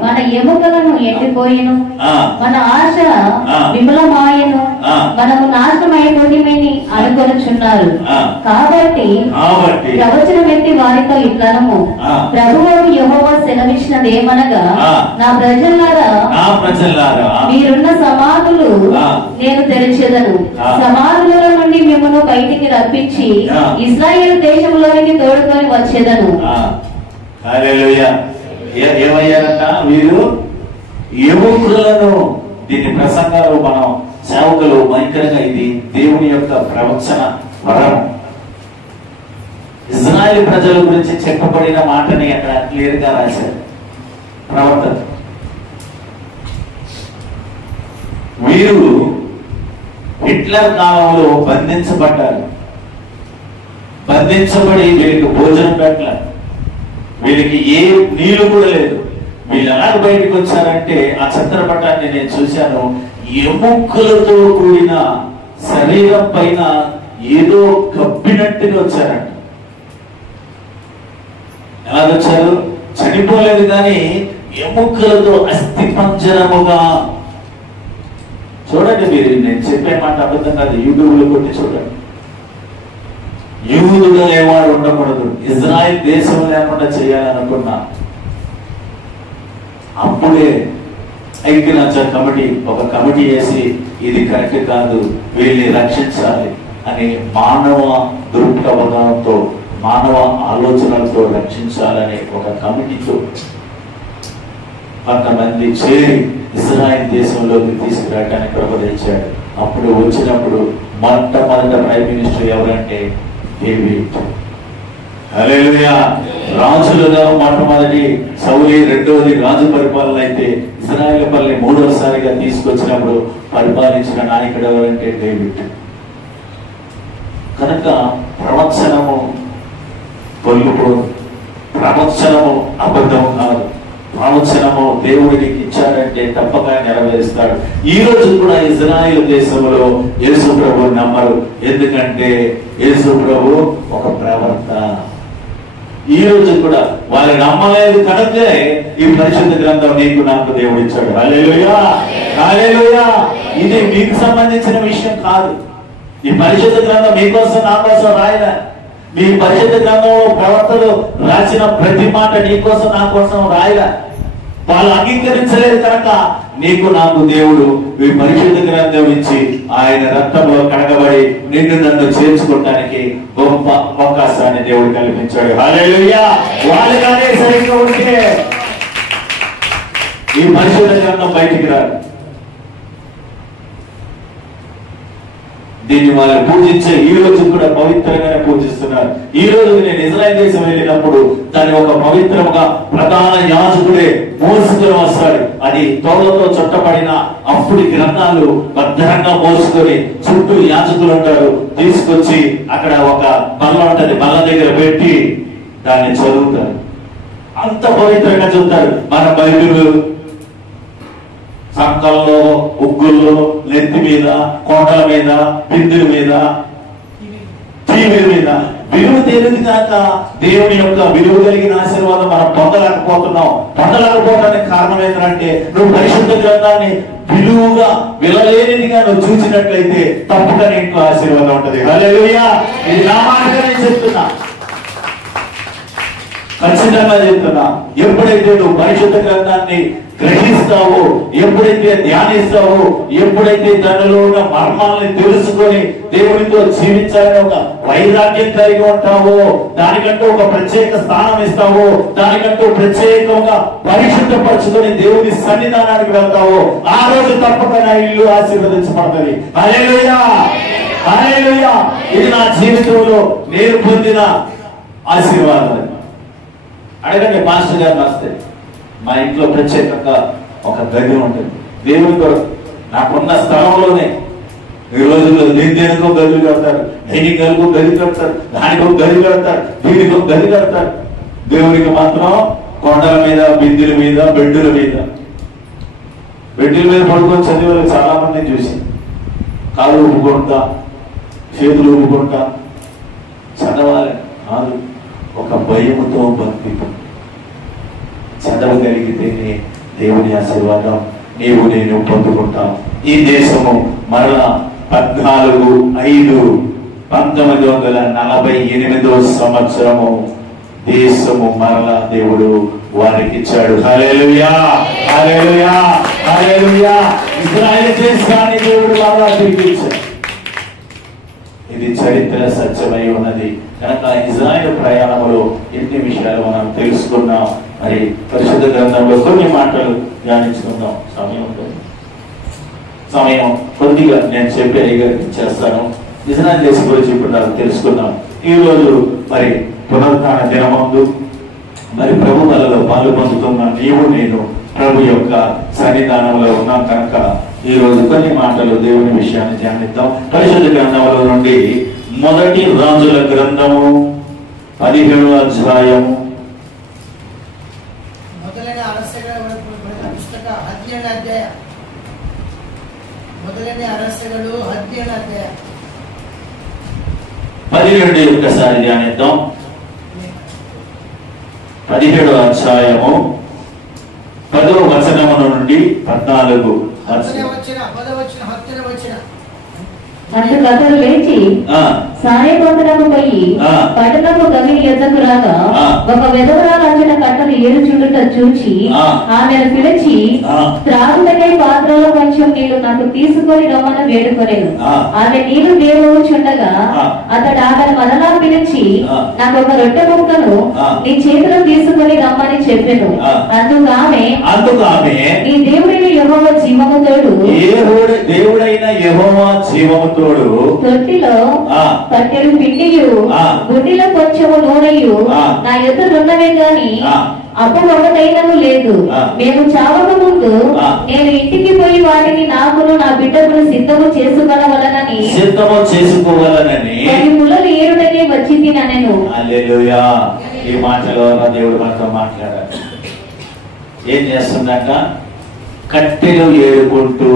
మన ఎముకలను ఎండిపోయెను, మన ఆశ విఫలమాయెను, మనము నాశనమైపోయిమని అనుకొనుచున్నారు. కాబట్టి ప్రవచనం ఎత్తి వారితో ఇట్లనము, ప్రభువు యెహోవా సెలవిచ్చినదేమనగా, నా ప్రజలారా, మీరున్న సమాధులు నేను తెరిచెదను, సమాధుల నుండి మిమ్మల్ని బయటికి రప్పించి ఇశ్రాయేలు దేశంలోనికి తోడుకొని వచ్చేదను. ఏమయ్యారంట వీరు? ఎముకలను. దీని ప్రసంగాలు మనం సేవకులు భయంకరంగా, ఇది దేవుని యొక్క ప్రవచన వరం. ఇజ్రాయేల్ ప్రజల గురించి చెప్పబడిన మాటని అక్కడ క్లియర్ గా రాశారు ప్రవర్తన. వీరు హిట్లర్ కాలంలో బంధించబడ్డారు. బంధించబడి వీళ్ళకి భోజనం పెట్టలే, వీళ్ళకి ఏ నీళ్లు కూడా లేదు. వీళ్ళు ఎలాగ బయటకు వచ్చారంటే ఆ చిత్రపటాన్ని నేను చూశాను, ఎముకలతో కూడిన శరీరం పైన ఏదో కప్పినట్టుగా వచ్చారంట. ఎలా వచ్చారు? చనిపోలేదు కానీ ఎముకలతో అస్థి పంజరముగా. చూడండి, మీరు నేను చెప్పే మాట అబద్ధం కాదు, యూట్యూబ్లో కొట్టి చూడండి. యూదుడు అనేవాడు ఉండకూడదు, ఇజ్రాయెల్ దేశం లేకుండా చేయాలనుకున్నా. అప్పుడే ఐక్యరాజ్య కమిటీ ఒక కమిటీ వేసి ఇది కరెక్ట్ కాదు, వీళ్ళని రక్షించాలి అని మానవ దృక్పథంతో మానవ ఆలోచనలతో రక్షించాలని ఒక కమిటీతో కొంతమంది చేరి ఇజ్రాయెల్ దేశంలోకి తీసుకురావడానికి ప్రబలించాడు. అప్పుడు వచ్చినప్పుడు మొట్టమొదటి ప్రైమ్ మినిస్టర్ ఎవరంటే డేవిడ్. హల్లెలూయా. రాజులుగా మొట్టమొదటి సౌలు, రెండవది రాజు పరిపాలన అయితే ఇజ్రాయెల్ పల్లి మూడవసారిగా తీసుకొచ్చినప్పుడు పరిపాలించిన నాయకుడు ఎవరంటే డేవిడ్. కనుక ప్రవచనము పొల్లుకో, ప్రవచనము అబద్ధం కాదు. ప్రవచనము దేవుడికి ఇచ్చాడంటే తప్పక నెరవేరుస్తాడు. ఈ రోజు కూడా ఇజ్రాయెల్ దేశంలో యేసు ప్రభు నమ్మరు, ఎందుకంటే యేసు ప్రభు ఒక ప్రవక్త. ఈ రోజు కూడా వాళ్ళు నమ్మలేదు కనుకే ఈ పరిశుద్ధ గ్రంథం నీకు నాకు దేవుడు ఇచ్చాడు. హల్లెలూయా, హల్లెలూయా. ఇది మీకు సంబంధించిన విషయం కాదు. ఈ పరిశుద్ధ గ్రంథం మీకోసం నా కోసం రాయలే. మీ పరిశుద్ధ గ్రంథంలో ప్రవక్తలు రాసిన ప్రతి మాట నీకోసం నా కోసం రాయలే. వాళ్ళు అంగీకరించలేదు కనుక నీకు నాకు దేవుడు ఈ పరిశుద్ధ గ్రంథం ఇచ్చి ఆయన రక్తంలో కడగబడి నిన్ను నన్ను చేర్చుకోవడానికి గొప్ప అవకాశాన్ని దేవుడు కల్పించాడు. హల్లెలూయా. వాళ్ళగానే సరిగ్గా ఉంటే ఈ పరిశుద్ధ గ్రంథం బయటికి రాదు. దీన్ని వాళ్ళు పూజించే ఈ రోజు కూడా పవిత్రంగానే పూజిస్తున్నారు. ఈ రోజు నేను ఇజ్రాయెల్ దేశం వెళ్ళినప్పుడు దాన్ని ఒక పవిత్రముగా ప్రధాన యాజకుడే మోసుకొని వస్తాడు. అది తోళ్లతో చుట్టబడిన అప్పుడు గ్రంథాలు భద్రంగా మోసుకొని చుట్టూ యాజకులు ఉంటారు. తీసుకొచ్చి అక్కడ ఒక బల్ల ఉంటది, బల్ల దగ్గర పెట్టి దాన్ని చదువుతారు. అంత పవిత్రంగా చూస్తారు. మన బైబిల్ సంకల్లో, ఉగ్గుల్లో, నెత్తి మీద, కోటల మీద, బిందుల మీద, టీవీల మీద విలువ తెలియదు కాక దేవుని యొక్క విలువ కలిగిన ఆశీర్వాదం మనం పొందలేకపోతున్నాం. పొందలేకపోవడానికి కారణం ఏంటంటే నువ్వు పరిశుద్ధ గ్రంథాన్ని విలువగా విలలేనిదిగా నువ్వు చూసినట్లయితే తప్పగా నీకు ఆశీర్వాదం ఉంటది. హల్లెలూయా. ఇది నా మాటగా నేను చెప్తున్నా, ఖచ్చితంగా చెప్తున్నా. ఎప్పుడైతే నువ్వు పరిశుద్ధ గ్రంథాన్ని గ్రహిస్తావో, ఎప్పుడైతే ధ్యానిస్తావో, ఎప్పుడైతే దానిలో ఉన్న మర్మాలని తెలుసుకొని దేవునితో జీవించాలని ఒక వైరాగ్యం కలిగి ఉంటావో, దానికంటూ ఒక ప్రత్యేక స్థానం ఇస్తావో, దానికంటూ ప్రత్యేకంగా పరిశుద్ధపరచుకొని దేవుని సన్నిధానానికి వెళ్తావో, ఆ రోజు తప్పక నా ఇల్లు ఆశీర్వదించబడుతుంది. హల్లెలూయా, హల్లెలూయా. ఇది నా జీవితంలో నేను పొందిన ఆశీర్వాదం. అడగండి మాస్టర్ గారిని వస్తే, మా ఇంట్లో ప్రత్యేకంగా ఒక గది ఉంటుంది దేవుని కొరకు. నాకున్న స్థలంలోనే ఈ రోజుల్లో దేనికో గదులు కడతారు, దీనికి గది కడతారు, దానికి ఒక గది కడతారు, దీనికి ఒక గది కడతారు. దేవునికి మాత్రం కొండల మీద, బిందుల మీద, బెడ్డుల మీద పడుకొని చదివే చాలా మంది చూసి కాలు ఊపుకుంటా, చేతులు ఊపుకుంటా చదవాలి కాదు, ఒక భయముతో భక్తి చదవగలిగితేనే దేవుని ఆశీర్వాదం నీవు నేను పొందుకుంటాం. ఈ దేశము మరలా 14/5/1948 సంవత్సరము దేశము మరలా దేవుడు వారికి ఇచ్చాడు. హల్లెలూయా, హల్లెలూయా, హల్లెలూయా. ఇశ్రాయేలు దేశాన్ని దేవుడు మరలా తిరిగి ఇచ్చాడు. ఇది చరిత్ర సత్యమై ఉన్నది కనుక ఇజ్రాయేల్ ప్రయాణంలో ఎన్ని విషయాలు మనం తెలుసుకున్నాం. మరి పరిశుద్ధ గ్రంథంలో కొన్ని మాటలు ధ్యానించుకుందాం. సమయం కొద్దిగా నేను చెప్పే చేస్తాను. ఇజ్రాయేల్ దేశం గురించి ఇప్పుడు నాకు తెలుసుకున్నాం. ఈ రోజు మరి పునరుత్థాన దినమందు మరి ప్రభు వలలో పాలు పొందుతున్న నీవు నేను ప్రభు యొక్క సన్నిధానంలో ఉన్నాం కనుక ఈ రోజు కొన్ని మాటలు దేవుని విషయాన్ని ధ్యానిద్దాం. పరిశుద్ధ గ్రంథంలో నుండి మొదటి రాజుల గ్రంథము 17వ అధ్యాయము ಮೊದಲನೇ ಅರಸಗಳ ಪುಸ್ತಕ 17ನೇ ಅಧ್ಯಾಯ. ಮೊದಲನೇ ಅರಸಗಳು 17ನೇ ಅಧ್ಯಾಯ 12 ఒక్కసారి ధ్యానిద్దాం. 17వ అధ్యాయము 10వ వచనము నుండి 14 అందుకు అతడు లేచి సాయపట్టణము పోయి పట్టణము గవిని ఎద్దకు రాగా ఒక విధవరాలు అంచన కట్టలు ఏడుచుండుట చూచి ఆమెను పిలిచి త్రాగుటకై పాత్రలో కొంచెం నీళ్లు నాకు తీసుకొని రమ్మని వేడుకొనేను. ఆమె నీళ్లు దేవుచుండగా అతడు ఆమెను మరలా పిలిచి నాకు ఒక రొట్టె ముక్కను నీ చేతిలో తీసుకొని రమ్మని చెప్పాను. అందుకు ఆమె నీ దేవుడైన యెహోవా జీవము తోడు తొట్టిలో పట్టెడు పిండియు గుడ్డిలో కొంచెము నూనెయు నా ఎదురున్నవే గాని అప్పు ఒకటైనను లేదు. మేము చావక ముందు నేను ఇంటికి పోయి వాటిని నాకును నా బిడ్డకును సిద్ధము చేసుకోవాలనని ములలు ఏరుటనే వచ్చి తినను. హల్లెలూయా. ఈ మాటలో దేవుడు మనతో మాట్లాడారు. ఏం చేస్తుందట? కట్టెలు ఏరుకుంటూ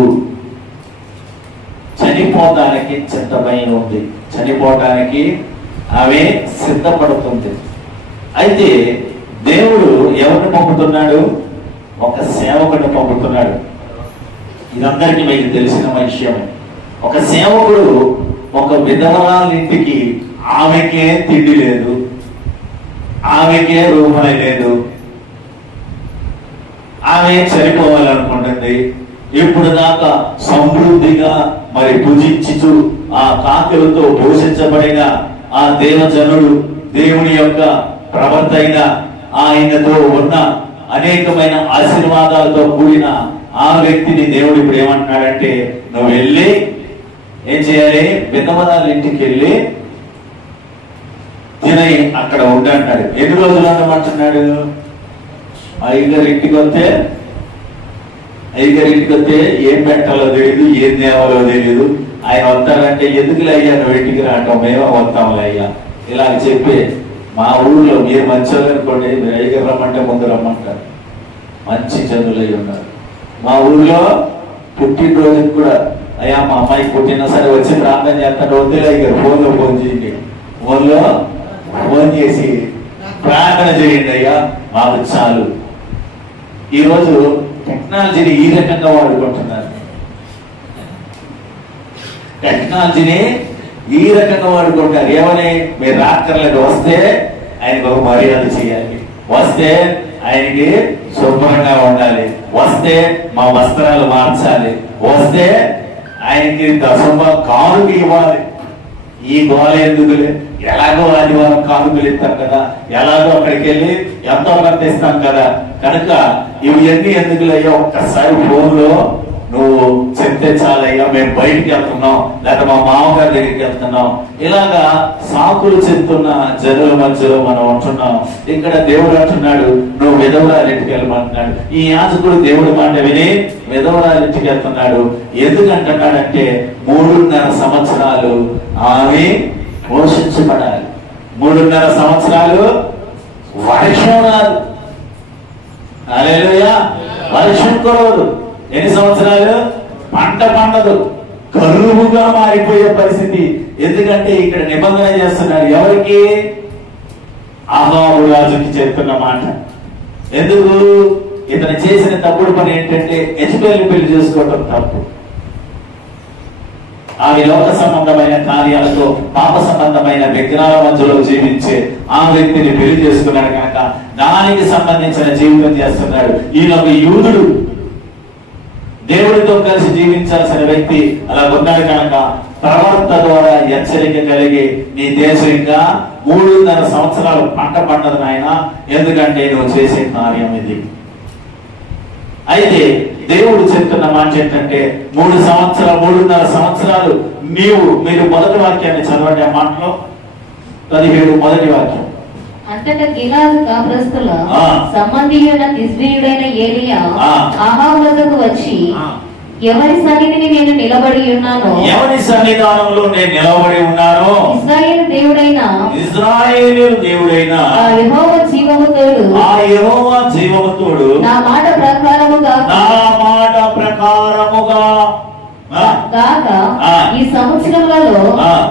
చనిపోవడానికి సిద్ధమై ఉంది. చనిపోవడానికి ఆమె సిద్ధపడుతుంది. అయితే దేవుడు ఎవరిని పంపుతున్నాడు? ఒక సేవకుడిని పంపుతున్నాడు. ఇదందరికీ మీకు తెలిసిన విషయం. ఒక సేవకుడు ఒక విధవరాలింటికి, ఆమెకే తిండి లేదు, ఆమెకే రూపాయి లేదు, ఆమె చనిపోవాలనుకుంటుంది. ఇప్పుడు దాకా సమృద్ధిగా మరి భుజించు ఆ కాకులతో పోషించబడిన ఆ దేవజనుడు, దేవుని యొక్క ప్రవర్త అయిన ఆయనతో ఉన్న అనేకమైన ఆశీర్వాదాలతో కూడిన ఆ వ్యక్తిని దేవుడు ఇప్పుడు ఏమంటున్నాడంటే, నువ్వు వెళ్ళి ఏం చేయాలి? విధవరాల ఇంటికి వెళ్ళి తినై అక్కడ ఉండంటాడు. ఎన్ని రోజులు ఉండమంటున్నాడు? అయ్యగారింటికి వస్తే ఏం పెట్టాలో తెలియదు, ఏం తేవాలో తెలియదు. ఆయన వస్తాడంటే ఎందుకులే అయ్యా నువ్వు ఇంటికి రావటం, మేమో వస్తాంలే అయ్యా ఇలా చెప్పి, మా ఊళ్ళో మీరు మంచోళ్ళు అనుకోండి, మీరు అయ్యగారు రమ్మంటే ముందు రమ్మంటారు. మంచి జనులై ఉన్నారు. మా ఊళ్ళో పుట్టినరోజుకి కూడా, అయ్యా మా అమ్మాయికి పుట్టినా సరే వచ్చి ప్రార్థన చేస్తాడు, వద్దులే అయ్యారు ఫోన్లో ఫోన్ చేయండి, ఫోన్లో ఫోన్ చేసి ప్రార్థన చేయండి అయ్యా మాకు చాలు. ఈరోజు టెక్నాలజీని ఈ రకంగా వాడుకుంటున్నారు. టెక్నాలజీని ఈ రకంగా వాడుకుంటారు. ఏమని? మీరు రాత్రులకు వస్తే ఆయనకు ఒక మర్యాద చేయాలి, వస్తే ఆయనకి శుభ్రంగా ఉండాలి, వస్తే మా వస్త్రాలు మార్చాలి, వస్తే ఆయనకి దశమ కానుక ఇవ్వాలి. ఈ గోళ ఎందుకులే, ఎలాగో ఆదివారం కానుకలు ఇస్తాం కదా, ఎలాగో అక్కడికి వెళ్ళి ఎంతో కొంత ఇస్తాం కదా, కనుక ఇవన్నీ ఎందుకులయ్యా, ఒక్కసారి ఫోన్లో నువ్వు చెప్తే చాలయ్యా మేము బయటికి వెళ్తున్నాం, లేకపోతే మా మామగారి దగ్గరికి వెళ్తున్నాం, ఇలాగా సాకులు చెప్తున్న జనుల మధ్యలో మనం ఉంటున్నాం. ఇక్కడ దేవుడు అంటున్నాడు నువ్వు విధవరాలింటికి వెళ్ళమంటున్నాడు. ఈ యాజకుడు దేవుడి మాట విని విధవరాలింటికి వెళ్తున్నాడు. ఎందుకంటున్నాడంటే 3.5 సంవత్సరాలు ఆమె పోషించబడాలి. 3.5 సంవత్సరాలు వర్షం రాదు. హల్లెలూయా. వర్షం కురవదు. ఎన్ని సంవత్సరాలు? పంట పండదు, కరువుగా మారిపోయే పరిస్థితి. ఎందుకంటే ఇక్కడ నిబంధన చేస్తున్నాడు ఎవరికి? అహాబు రాజుకి చెప్తున్న మాట. ఎందుకు? ఇతను చేసిన తప్పుడు పని ఏంటంటే ఎజబెల్ పెళ్లి చేసుకోవటం తప్పు. ఆమె లోక సంబంధమైన కార్యాలతో పాప సంబంధమైన విగ్రహాల మధ్యలో జీవించే ఆ వ్యక్తిని పెళ్లి చేసుకున్నాడు కనుక దానికి సంబంధించిన జీవితం చేస్తున్నాడు. ఈయన ఒక యూదుడు, దేవుడితో కలిసి జీవించాల్సిన వ్యక్తి అలా ఉన్నాడు కనుక ప్రవర్త ద్వారా హెచ్చరిక కలిగి నీ దేశం ఇంకా 3.5 సంవత్సరాలు పంట పండదు నాయన, ఎందుకంటే నువ్వు చేసే కార్యం ఇది. అయితే దేవుడు చెప్తున్న మాట ఏంటంటే 3.5 సంవత్సరాలు మీరు మొదటి వాక్యాన్ని చదవండి. ఆ మాటలో 17 మొదటి వాక్యం. అంతటా గిలాదు కాపురస్తుల సంబంధియుడైన తిష్బీయుడైన ఏలీయా అహాబు వద్దకు వచ్చి, ఎవరి సన్నిధిని నేను నిలబడి ఉన్నాను, ఎవరి సన్నిధానంలో నేను నిలబడి ఉన్నాను, ఇశ్రాయేలు దేవుడైన ఆ యెహోవా జీవము తోడు నా మాట ప్రకారముగా గాక ఈ సంవత్సరములలో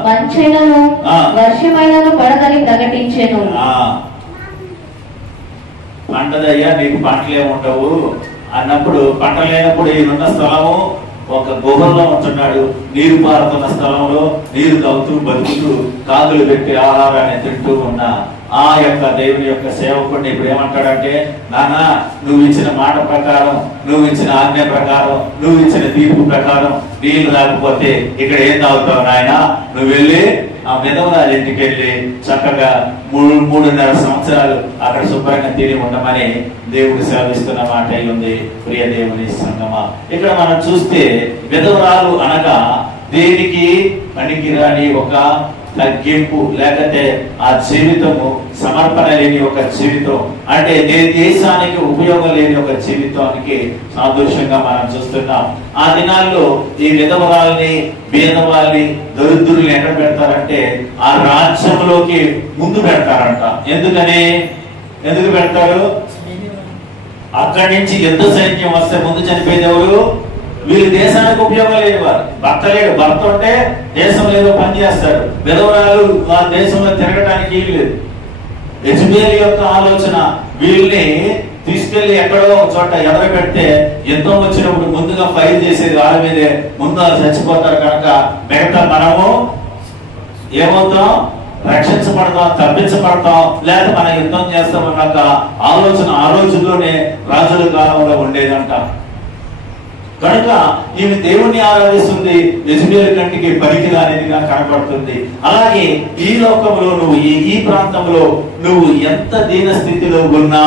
మంచైనను వర్షమైనను పడదని ప్రకటించెను. పంటదయ్యా నీకు పంటలే ఉండవు అన్నప్పుడు, పంట లేనప్పుడు ఈయనున్న స్థలము ఒక గుహలో ఉంటున్నాడు. నీరు పారుతున్న స్థలంలో నీరు తాగుతూ బతుకుతూ కాదులు పెట్టి ఆహారాన్ని తింటూ ఉన్న ఆ యొక్క దేవుని యొక్క సేవకుడిని ఇప్పుడు ఏమంటాడంటే, నాన్న నువ్వు ఇచ్చిన మాట ప్రకారం, నువ్వు ఇచ్చిన ఆజ్ఞ ప్రకారం, నువ్వు ఇచ్చిన తీర్పు ప్రకారం నీళ్లు రాకపోతే ఇక్కడ ఏం తాగుతావు నాయన, నువ్వు వెళ్ళి ఆ విధవరాలు ఇంటికి వెళ్ళి చక్కగా 3.5 సంవత్సరాలు అక్కడ శుభ్రంగా తిరిగి ఉండమని దేవుడు సెలవిస్తున్న మాట ఉంది. ప్రియ దేవుని సంగమా, ఇక్కడ మనం చూస్తే విధవరాలు అనగా దేనికి పనికిరాని ఒక తగ్గింపు, లేకపోతే ఆ జీవితము సమర్పణ లేని ఒక జీవితం, అంటే దేశానికి ఉపయోగం లేని ఒక జీవితానికి సాదృశ్యంగా మనం చూస్తున్నాం. ఆ దినాల్లో ఈ విధవరాల్ని, బీదవాళ్ళని, దరిద్రుల్ని ఎక్కడ పెడతారంటే ఆ రాజ్యంలోకి ముందు పెడతారంట. ఎందుకు పెడతారు? అక్కడి నుంచి యుద్ధ సైన్యం వస్తే ముందు చనిపోయేది ఎవరు? వీళ్ళు దేశానికి ఉపయోగం లేని వారు. భర్త లేడు, భర్త ఉంటే దేశం లేదో పని చేస్తాడు. విధవరాలు ఆ దేశంలో తిరగడానికి లేదు. యెజబెల్ యొక్క ఆలోచన వీళ్ళని తీసుకెళ్లి ఎక్కడో ఒక చోట ఎదర పెడితే యుద్ధం వచ్చినప్పుడు ముందుగా ఫైర్ చేసేది వాళ్ళ మీదే, ముందు చచ్చిపోతారు కనుక మిగతా మనము ఏమవుతాం? రక్షించబడతాం, తప్పించబడతాం, లేదా మన యుద్ధం చేస్తామన్నాక ఆలోచన ఆ రోజుల్లోనే రాజుల కాలంలో ఉండేదంట. కనుక ఈమె దేవుణ్ణి ఆరాధిస్తుంది, యెజబెల్ కంటికి పనికిరానిదిగా కనపడుతుంది. అలాగే ఈ లోకంలో నువ్వు, ఈ ప్రాంతంలో నువ్వు ఎంత దీన స్థితిలో ఉన్నా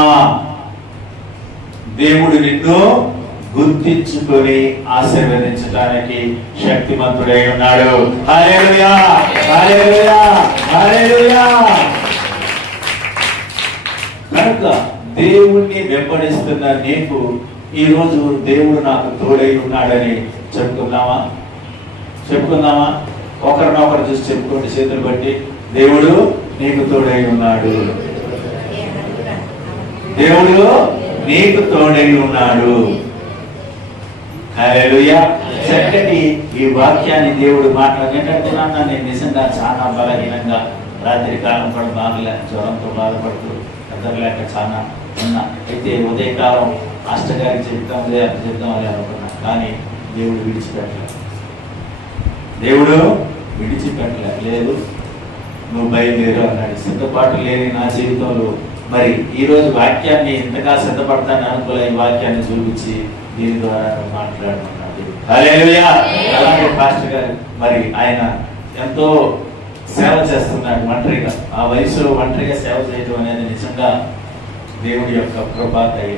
దేవుడు నిన్ను గుర్తించుకొని ఆశీర్వదించడానికి శక్తిమంతుడై ఉన్నాడు. హల్లెలూయా, హల్లెలూయా, హల్లెలూయా. కనుక దేవుణ్ణి వెంబడిస్తున్న నీకు ఈ రోజు దేవుడు నాకు తోడై ఉన్నాడని చెప్పుకుందామా? ఒకరినొకరు చూసి చెప్పుకోండి, చేతులు బట్టి. దేవుడు నీకు తోడై ఉన్నాడు, దేవుడు నీకు తోడై ఉన్నాడు. హల్లెలూయా. చక్కటి ఈ వాక్యాన్ని దేవుడు మాట్లాడుతున్నాను. నేను నిజంగా చాలా బలహీనంగా, రాత్రి కాలం కూడా బాగలేక, జ్వరంతో బాధపడుతూ, నిద్రలేక చాలా ఉన్నా. అయితే ఉదయకాలం మాస్టర్ గారికి చెప్తాంలే, అది చెప్తామని అనుకున్నా. కానీ దేవుడు విడిచిపెట్టలే. లేదు, నువ్వు బయలుదేరు అన్నాడు. సిద్ధపాటు లేని నా జీవితంలో మరి ఈ రోజు వాక్యాన్ని ఇంతగా సిద్ధపడతాను అనుకోలే, ఈ వాక్యాన్ని చూపించి దీని ద్వారా మాట్లాడుతున్నాడు. హల్లెలూయా. అలాగే పాస్టర్ గారు మరి ఆయన ఎంతో సేవ చేస్తున్నాడు ఒంటరిగా. ఆ వయసులో ఒంటరిగా సేవ చేయడం అనేది నిజంగా దేవుడి యొక్క కృపాదయ.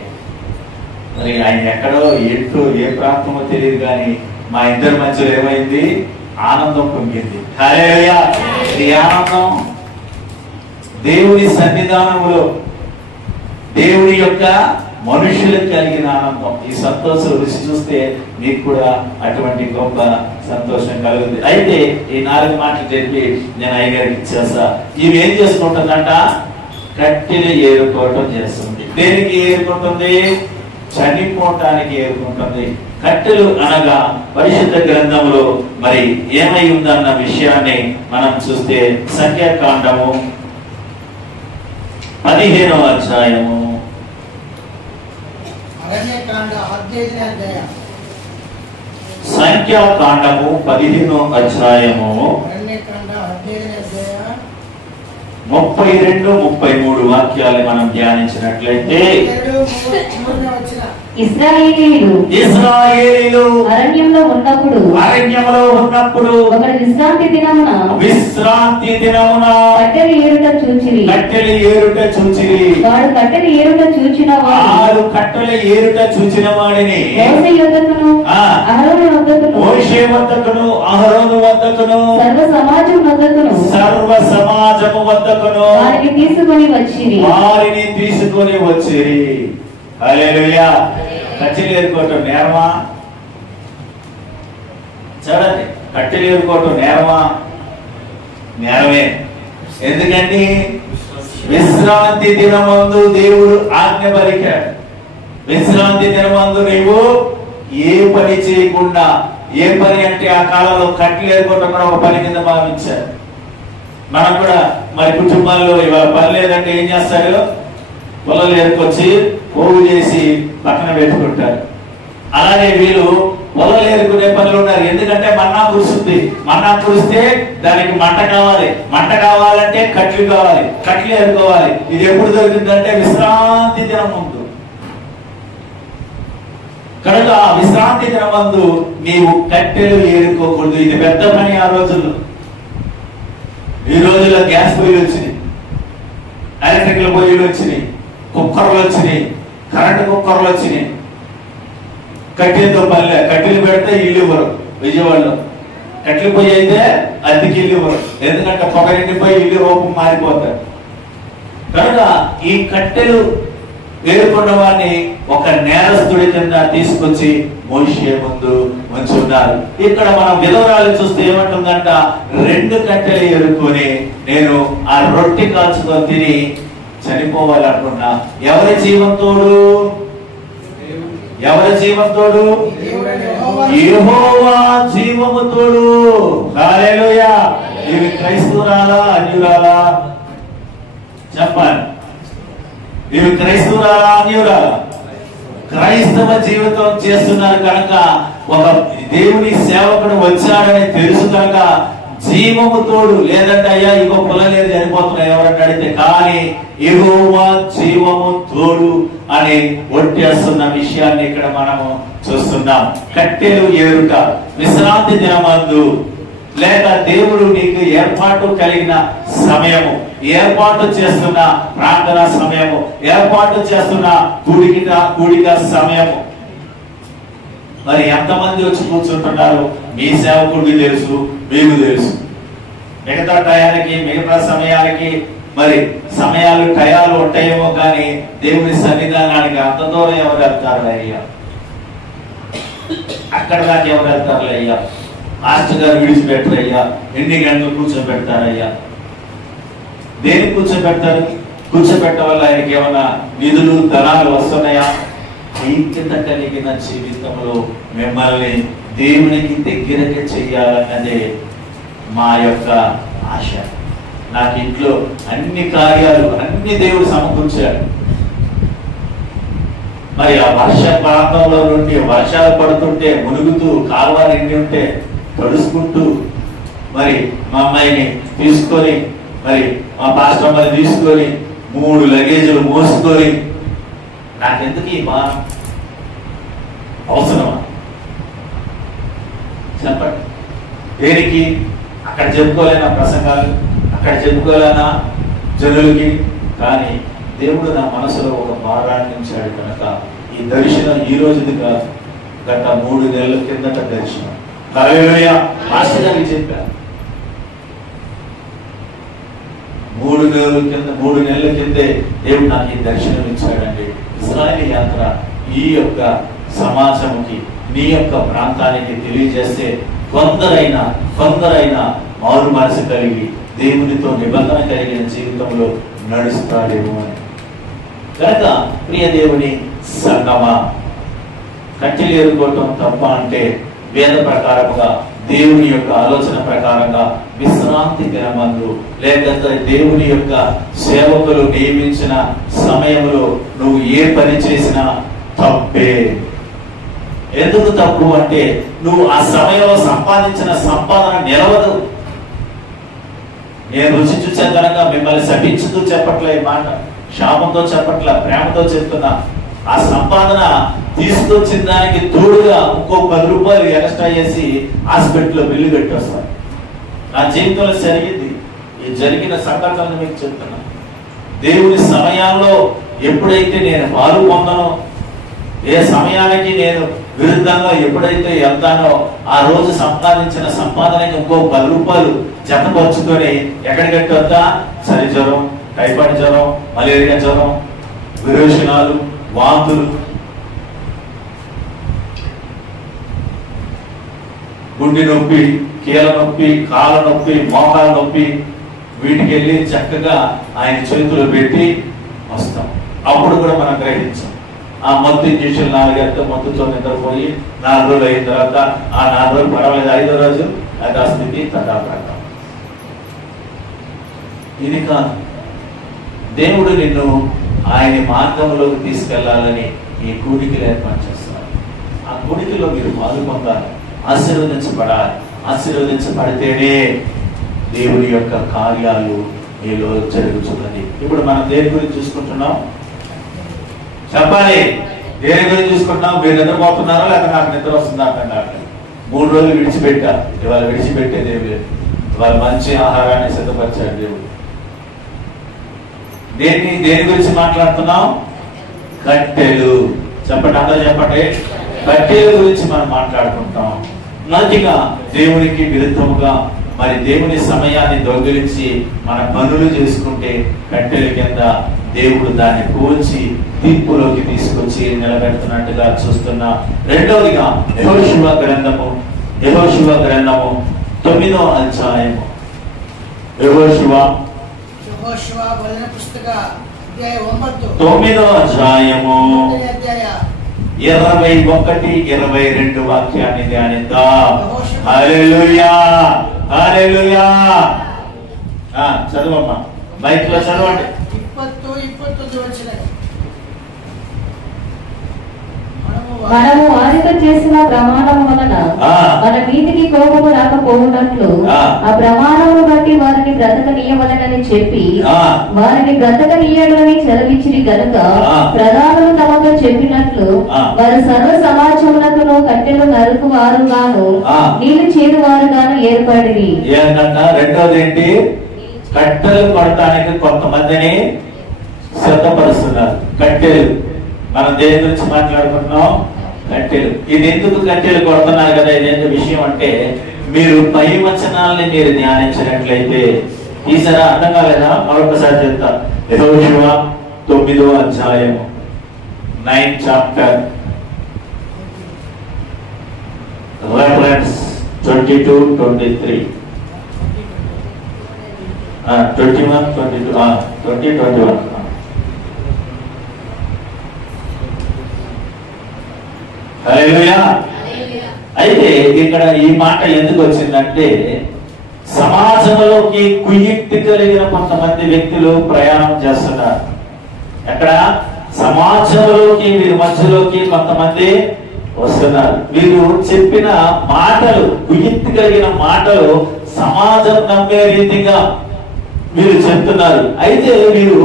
మరి ఆయన ఎక్కడో ఏంటో ఏ ప్రాంతమో తెలియదు, కానీ మా ఇద్దరి మధ్యలో ఏమైంది? ఆనందం పొంగింది. హల్లెలూయా. ఈ ఆనందం దేవుని సన్నిధానంలో, దేవుని యొక్క మనుషులకు కలిగిన ఆనందం. ఈ సంతోషం రుచి చూస్తే మీకు కూడా అటువంటి గొప్ప సంతోషం కలుగుతుంది. అయితే ఈ 4 మాటలు చెప్పి నేను అయ్యగారికి ఇచ్చేస్తా. ఇవి ఏం చేసుకుంటుందంట? కట్టెలు ఏరుకోవటం చేస్తుంది. దేనికి ఏరుకుంటుంది? చనిపోవటానికి ఏరుకుంటుంది. కట్టెలు అనగా పరిశుద్ధ గ్రంథంలో మరి ఏమై ఉందన్న విషయాన్ని మనం చూస్తే సంఖ్యాకాండము 15వ అధ్యాయము, సంఖ్యాకాండము 15వ అధ్యాయము 32, 33 వాక్యాలు మనం ధ్యానించినట్లయితే, ఇశ్రాయేలీయులు అరణ్యంలో ఉన్నప్పుడు ఒకరు విశ్రాంతి దినమున కట్టెలు ఏరుట చూచిరి. వాడు కట్టెలు ఏరుట చూచిన వాడిని మోషే యొద్దకును అహరోను వద్దకును సర్వ సమాజము వద్దకును వారిని తీసుకొని వచ్చిరి. హల్లెలూయా. కట్టెలు ఏరుకోవటం నేరమా? చూడండి, కట్టెలు ఏరుకోవటం నేరమా? నేరమే. ఎందుకండి? విశ్రాంతి దినమందు దేవుడు ఆజ్ఞ పలికాడు. విశ్రాంతి దినమందు నీవు ఏ పని చేయకుండా, ఏ పని అంటే ఆ కాలంలో కట్టెలు ఏరుకోవటం కూడా ఒక పని కింద భావించారు. మనం కూడా మరి కుటుంబాల్లో ఇవాళ పని లేదంటే ఏం చేస్తారు? పొలాలు ఏరుకొచ్చి పోగు చేసి పక్కన పెట్టుకుంటారు. అలాగే వీళ్ళు పొలాలు ఏరుకునే పనులు ఉన్నారు. ఎందుకంటే మన్నా కురుస్తుంది. మన్నా కురిస్తే దానికి మంట కావాలి. మంట కావాలంటే కట్లు కావాలి. కట్లు ఏరుకోవాలి. ఇది ఎప్పుడు దొరుకుతుందంటే విశ్రాంతి దినం ముందు. కనుక విశ్రాంతి దినం ముందు నీవు కట్టెలు ఏరుకోకూడదు. ఇది పెద్ద పని ఆ రోజుల్లో. ఈ రోజుల్లో గ్యాస్ పొయ్యిలు వచ్చినాయి, ఎలక్ట్రికల్ పొయ్యిలు వచ్చినాయి, కుక్కర్లు వచ్చినాయి, కరెంటు కుక్కర్లు వచ్చినాయి. కట్టెలతో పనిలే. కట్టెలు పెడితే ఇల్లు ఇవ్వరు. విజయవాడలో కట్టెలు పొయ్యి అయితే అద్దెకి ఇల్లు ఇవ్వరు. ఎందుకంటే పొగరింటిపోయి ఇల్లు రూపం మారిపోతారు. కనుక ఈ కట్టెలు ఏరుకున్న వారిని ఒక నేరస్తుడి కింద తీసుకొచ్చి మోషే ముందు ఉంచున్నారు. ఇక్కడ మనం విధవరాలు చూస్తే ఏమంటుందంట? 2 కట్టెలు ఏరుకొని నేను ఆ రొట్టె కాల్చుకొని తిని చనిపోవాలనుకున్నా. ఎవరి జీవంతోడు? ఎవరి జీవంతోడు? యెహోవా జీవముతోడు. హల్లెలూయా. ఇవి క్రైస్తవురాలా అన్యురాలా? చెప్పండి. ఇవి క్రైస్తవురాలా అన్యురాలా? క్రైస్తవ జీవితం చేస్తున్నారు కనుక, ఒక దేవుని సేవకుడు వచ్చాడని తెలుసు కనుక జీవము తోడు. లేదంటే అయ్యా ఇగో పొలలేదు చనిపోతున్నాయి ఎవరంటే అడిగితే, కానీ యెహోవా జీవము తోడు అని ఒట్టేస్తున్న విషయాన్ని ఇక్కడ మనము చూస్తున్నాం. కట్టెలు ఏరుట విశ్రాంతి దినమందు, లేక దేవుడు నీకు ఏర్పాటు కలిగిన సమయము, ఏర్పాటు చేస్తున్న ప్రార్థన సమయము, ఏర్పాటు చేస్తున్న కూడిక సమయము. మరి ఎంతమంది వచ్చి కూర్చుంటున్నారు? మీ సేవకుడికి తెలుసు, మీకు తెలుసు. మిగతా టయానికి, మిగతా సమయానికి మరి సమయాలు టయాలు ఉంటాయేమో, కానీ దేవుని సన్నిధానానికి అంత దూరం ఎవరు వెళ్తారు అయ్యా? అక్కడ దాకా ఎవరు వెళ్తారు అయ్యా? మాస్టర్ గారు విడిచిపెట్టరయ్యా. ఎన్ని గంటలు కూర్చోబెడతారయ్యా? దేనికి కూర్చోబెడతారు? కూర్చోబెట్ట వల్ల ఆయనకి ఏమైనా నిధులు ధనాలు వస్తున్నాయా? ఐక్యత కలిగిన జీవితంలో మిమ్మల్ని దేవునికి దగ్గరగా చెయ్యాలన్నదే మా యొక్క ఆశ. నాకు ఇంట్లో అన్ని కార్యాలు అన్ని దేవుడు సమకూర్చాడు. మరి ఆ వర్ష ప్రాంతంలో నుండి వర్షాలు పడుతుంటే మునుగుతూ, కాలువ నిండి ఉంటే తడుచుకుంటూ, మరి మా అమ్మాయిని తీసుకొని, మరి మా పాస్టర్ అమ్మాయిని తీసుకొని 3 లగేజీలు మోసుకొని, నాకెందుకు ఈ బా అవసరమా? చెప్పండి. దేనికి? అక్కడ చెప్పుకోలేనా ప్రసంగాలు, అక్కడ చెప్పుకోలేనా జనులకి? కానీ దేవుడు నా మనసులో ఒక భారాన్ని ఉంచాడు కనుక ఈ దర్శనం ఈ రోజుది కాదు, గత 3 నెలల కిందట దర్శనం. హల్లెలూయా. మాస్టర్ గారికి చెప్పారు 3 నెలల కిందే దేవుడు నాకు ఈ దర్శనం ఇచ్చాడండి. ఇశ్రాయేలు యాత్ర ఈ యొక్క సమాజముకి, నీ యొక్క ప్రాంతానికి తెలియజేస్తే కొందరైనా మారు మనసు కలిగి దేవునితో నిబంధన కలిగిన జీవితంలో నడుస్తాడేమో అని. కనుక ప్రియ దేవుని సంగమా, కట్టెలు ఏరుకోవటం తప్ప అంటే వేద ప్రకారముగా, దేవుని యొక్క ఆలోచన ప్రకారంగా విశ్రాంతి దినమందు, లేకపోతే దేవుని యొక్క సేవకులు నియమించిన సమయంలో నువ్వు ఏ పని చేసినా తప్పే. ఎందుకు తప్పు అంటే, నువ్వు ఆ సమయంలో సంపాదించిన సంపాదన నిలవదు. నేను రుచి చూసే కనుక మిమ్మల్ని శపించుతూ చెప్పట్లే ఈ మాట, శాపంతో చెప్పట్లా, ప్రేమతో చెప్తున్నా. ఆ సంపాదన తీసుకొచ్చిన దానికి తోడుగా ఇంకో 10 రూపాయలు ఎక్స్ట్రా చేసి హాస్పిటల్లో బిల్లు పెట్టి వస్తాను. నా జీవితంలో జరిగింది. ఈ జరిగిన సంఘటనలు మీకు చెప్తున్నా. దేవుని సమయాల్లో ఎప్పుడైతే నేను పాలు పొందనో, ఏ సమయానికి నేను విరుద్ధంగా ఎప్పుడైతే వెళ్తానో, ఆ రోజు సంపాదించిన సంపాదనకి ఇంకో 10 రూపాయలు జతపరుచుకొని ఎక్కడికెట్టి వద్దా? చలి జ్వరం, టైఫాయిడ్ జ్వరం, మలేరియా జ్వరం, విరోచనాలు, వాంతులు. గుండె నొప్పి, కీళ్ళ నొప్పి, కాళ్ళ నొప్పి, మోకాల నొప్పి, వీటికి వెళ్ళి చక్కగా ఆయన చేతులు పెట్టి వస్తాం. అప్పుడు కూడా మనం గ్రహించాం. ఆ మత్తు ఇంజక్షన్ 4 గంటల మత్తుతో నిద్రపోయి 4 రోజులు అయిన తర్వాత ఆ 4 రోజులు పర్వాలేదు, 5వ రోజు యథాస్థితి తథాప్రకారం. ఇది కాదు, దేవుడు నిన్ను ఆయన మార్గంలోకి తీసుకెళ్లాలని ఈ కూడికలు ఏర్పాటు చేస్తున్నారు. ఆ కూడికలో మీరు పాల్గొంటారు, ఆశీర్వదించబడాలి. ఆశీర్వదించబడితేనే దేవుని యొక్క కార్యాలు మీలో జరుగుతున్నది. ఇప్పుడు మనం దేని గురించి చూసుకుంటున్నాం చెప్పాలి. దేని గురించి చూసుకుంటున్నాం? మీరు నిద్రపోతున్నారా లేకపోతే నాకు నిద్ర వస్తుందా అంటే 3 రోజులు విడిచిపెట్టా. ఇవాళ విడిచిపెట్టేది ఏమి లేదు. ఇవాళ మంచి ఆహారాన్ని సిద్ధపరిచాడు దేవుడు. దేని గురించి మాట్లాడుతున్నాం? కట్టెలు. చెప్పండి, అందరూ చెప్పండి. కట్టెల గురించి మనం మాట్లాడుకుంటాం. నదిగా దేవునికి విరుద్ధముగా మరి దేవుని సమయాన్ని దొంగిలించి మన పనులు చేసుకుంటే కట్టెల కింద దేవుడు దాన్ని కూల్చి తీర్పులోకి తీసుకొచ్చి నిలబెడుతున్నట్టుగా చూస్తున్నా. రెండవదిగా యెహోషువ గ్రంథము 9వ అధ్యాయము. యెహోషువ వచన పుస్తక అధ్యాయం 9వ అధ్యాయము 21, 22 వాక్యాన్ని ధ్యానిద్దాం. హల్లెలూయా, హల్లెలూయా. చదవమ్మా, మైక్ లో చదవండి. 20-21 వచనం. మనము వారితో చేసిన ప్రమాణం వలన మన మీదికి కోపము రాకపోవునట్లు ఆ ప్రమాణమును బట్టి వారిని బ్రతకనీయవలనని చెప్పి వారిని బ్రతకనీయడని సెలవిచ్చిరి గనుక ప్రధానులు తమతో చెప్పినట్లు వారు సర్వ సమాజమునకును కట్టెలు నరుకు వారుగాను నీళ్లు చేరు వారుగాను ఏర్పడిరి. రెండోది ఏంటి? కట్టెలు కొడటానికి కొంతమందిని సిద్ధపరుస్తున్నారు. కట్టెలు. మనం దేని గురించి మాట్లాడుకుంటున్నాం? కట్టెలు. ఇది ఎందుకు కట్టెలు కొడుతున్నారు కదా? ఇదేంటి విషయం అంటే, మీరు పై వచనాల్ని మీరు ధ్యానించినట్లయితే ఈసారి అర్థం కాలేదా? మరొకసారి చెప్తా. యెహోషువ 9వ అధ్యాయము 9th chapter reference 22-23 21-22 20-21. హల్లెలూయా. అయితే ఇక్కడ ఈ మాట ఎందుకు వచ్చిందంటే, సమాజంలోకి కుయుక్తి కలిగిన కొంతమంది వ్యక్తులు ప్రయాణం చేస్తున్నారు. ఎక్కడ? సమాజంలోకి, వీరి మధ్యలోకి కొంతమంది వస్తున్నారు. వీరు చెప్పిన మాటలు, కుయుక్తి కలిగిన మాటలు సమాజం నమ్మే రీతిగా వీరు చెప్తున్నారు. అయితే వీరు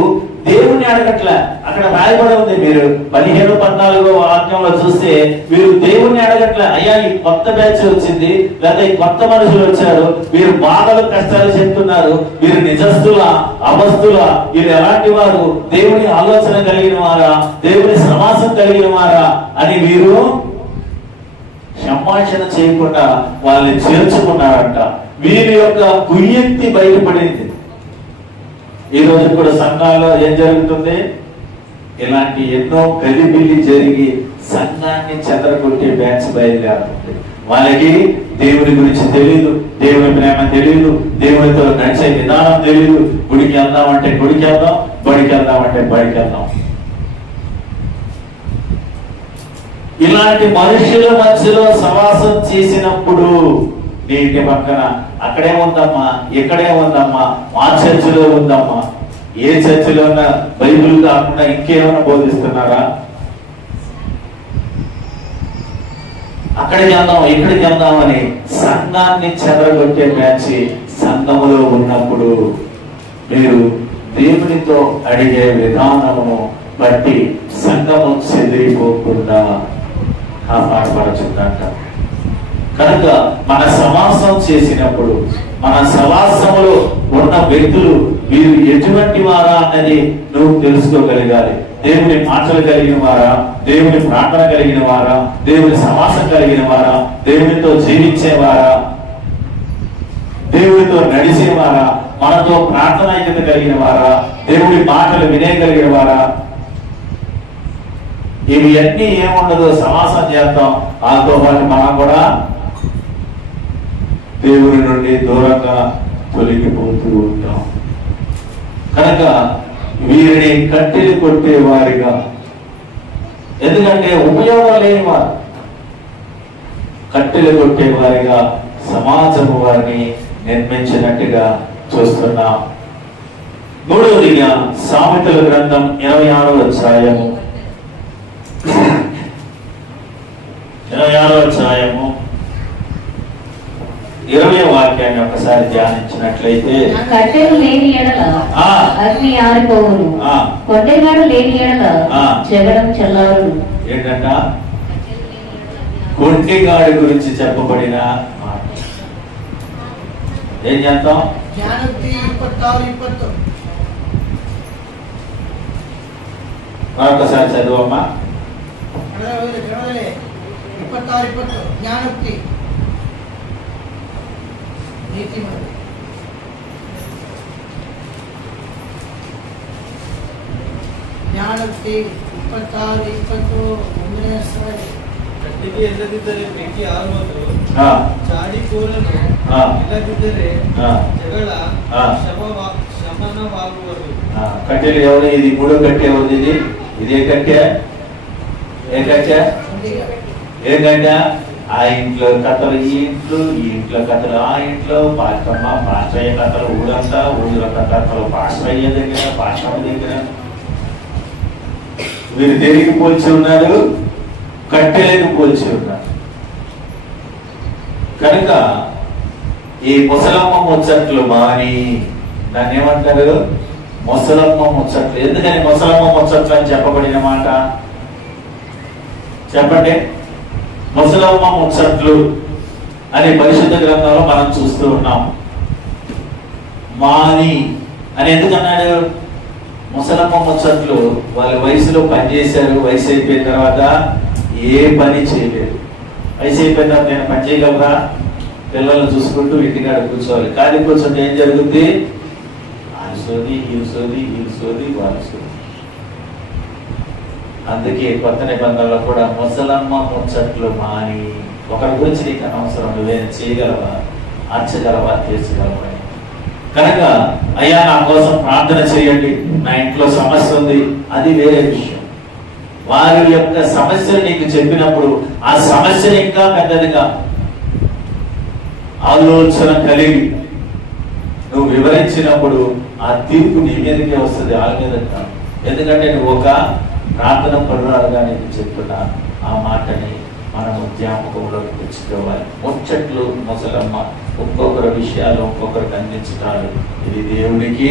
దేవుణ్ణి అడగట్లే. అక్కడ రాయబడి ఉంది, మీరు 15-14 వాక్యంలో చూస్తే వీరు దేవుణ్ణి అడగట్లే. అయ్యా, ఈ కొత్త బ్యాచ్ వచ్చింది, లేదా ఈ కొత్త మనుషులు వచ్చారు, వీరు బాధలు కష్టాలు చెప్తున్నారు, వీరు నిజస్తుల అవస్తుల, వీరు ఎలాంటి వారు, దేవుని ఆలోచన కలిగిన వారా, దేవుని సమాసం కలిగిన వారా అని వీరు సంభాషణ చేయకుండా వాళ్ళని చేర్చుకున్నారంట. వీరి యొక్క కుయుక్తి బయటపడింది. ఈ రోజు కూడా సంఘాల్లో ఏం జరుగుతుంది? ఇలాంటి ఎన్నో గలిబిల్లి జరిగి సంఘాన్ని చెదరగొట్టే బ్యాచ్ బయలుదేరుతుంది. వాళ్ళకి దేవుని గురించి తెలియదు, దేవుని ప్రేమ తెలియదు, దేవునితో నడిచే విధానం తెలియదు. గుడికి వెళ్దామంటే గుడికి వెళ్దాం, బడికి వెళ్దామంటే బడికి వెళ్దాం. ఇలాంటి మనుషుల మధ్యలో సవాసం చేసినప్పుడు నీటి పక్కన అక్కడే ఉందమ్మా, ఇక్కడే ఉందమ్మా, మా చర్చిలో ఉందమ్మా, ఏ చర్చిలో ఉన్న బైబిల్ కాకుండా ఇంకేమైనా బోధిస్తున్నారా? అక్కడికి వెళ్దాం, ఇక్కడికి వెళ్దాం అని సంఘాన్ని చెదరగొట్టే బ్యాచ్ సంఘములో ఉన్నప్పుడు మీరు దేవునితో అడిగే విధానము బట్టి సంఘము చెదిరిపోకుండా కాపాడబడుతుందంట. కనుక మన సమాసం చేసినప్పుడు, మన సమాసంలో ఉన్న వ్యక్తులు వీరు ఎటువంటి వారా అన్నది నువ్వు తెలుసుకోగలగాలి. దేవుని మాటలు కలిగిన వారా, దేవుని ప్రార్థన కలిగిన వారా, దేవుని సమాసం కలిగిన వారా, దేవునితో జీవించేవారా, దేవునితో నడిచేవారా, మనతో ప్రార్థన ఐక్యత కలిగిన వారా, దేవుని మాటలు వినేయగలిగిన వారా. ఇవి అన్ని ఏముండదు, సమాసం చేస్తాం, వాళ్ళతో పాటు మనం కూడా దేవుని నుండి దూరంగా తొలగిపోతూ ఉంటాం. కనుక వీరిని కట్టెలు కొట్టేవారిగా, ఎందుకంటే ఉపయోగం లేని వారు, కట్టెలు కొట్టేవారిగా సమాజము వారిని నిర్మించినట్టుగా చూస్తున్నాం. మూడవదిగా సామెతల గ్రంథం 26వ అధ్యాయము 20వ వాక్యాన్ని ఒకసారి ధ్యానించినట్లయితే, కట్టెలు లేని ఎడల అగ్ని ఆరిపోవును, కొట్టెగాడు లేని ఎడల జగడం చల్లారును. ఏంటంట? కొంటిగాడి గురించి చెప్పబడిన మాట. ఏం చేద్దాం? మరొకసారి చదువమ్మా. 26 జ్ఞానోక్తి ಜ್ಞಾನಕ್ಕೆ 26 1ನೇ ಸಾರಿ ಕಟ್ಟಿಗೆ ಇಲ್ಲದಿದ್ದರೆ ಬೆಂಕಿ ಆರುವುದು, ಚಾಡಿ ಕೋಲನ್ನು ಇಲ್ಲದಿದ್ದರೆ ಜಗಳ ಶಮನವಾಗುವುದು. కట్టెలు ఎవరు? ఇది మూడో కట్టె ఎవరిది? ఇది ఇదే కట్టె. ఏ కట్టె? ఏ కట్టె? ఆ ఇంట్లో కథలు ఈ ఇంట్లో, ఈ ఇంట్లో కథలు ఆ ఇంట్లో, పాస్టమ్మ పాస్టయ్య కథలు ఊరంతా, ఊళ్ళో కథలు పాస్టయ్య దగ్గర, పాస్టమ్మ దగ్గర. వీరు దేనికి పోల్చి ఉన్నారు? కట్టెలకు పోల్చి ఉన్నారు. కనుక ఈ ముసలమ్మ ముచ్చట్లు మాని, దాన్ని ఏమంటారు? ముసలమ్మ ముచ్చట్లు. ఎందుకని ముసలమ్మ ముచ్చట్లు అని చెప్పబడిన మాట చెప్పండి. ముసలమ్మ ముచ్చట్లు అనే పరిశుద్ధ గ్రంథంలో మనం చూస్తూ ఉన్నాం. మాని అని ఎందుకన్నాడు? ముసలమ్మ ముచ్చట్లు వాళ్ళ వయసులో పనిచేశారు, వయసు అయిపోయిన తర్వాత ఏ పని చేయలేదు. వయసు అయిపోయిన తర్వాత నేను పని చేయగలరా? పిల్లలను చూసుకుంటూ ఇంటికాడ కూర్చోవాలి. ఖాళీ కూర్చుంటే ఏం జరుగుతుంది? ఆయన సోది, వీళ్ళు సోది, వీళ్ళు సోది, వాళ్ళ సోది. అందుకే కొత్త నిబంధనలో కూడా ముసలమ్మ ముచ్చట్లు మాని, ఒకరి గురించి నీకు అనవసరం, నువ్వేం చేయగలవా, ఆర్చగలవా, తీర్చగలవా. కనుక అయ్యా నా కోసం ప్రార్థన చేయండి, నా ఇంట్లో సమస్య ఉంది, అది వేరే విషయం. వారి యొక్క సమస్యలు నీకు చెప్పినప్పుడు ఆ సమస్యను ఇంకా పెద్దదిగా ఆలోచన కలిగి నువ్వు వివరించినప్పుడు ఆ తీర్పు నీ మీదకే వస్తుంది, వాళ్ళ మీద కాదు. ఎందుకంటే నువ్వు ఒక ప్రార్థన పరురాలుగా నేను చెప్తున్నా. ఆ మాటని మనం జ్ఞాపకంలోకి తెచ్చుకోవాలి. ముచ్చట్లు ముసలమ్మ ఒక్కొక్కరి విషయాలు ఒక్కొక్కరికి అందించుతారు. ఇది దేవునికి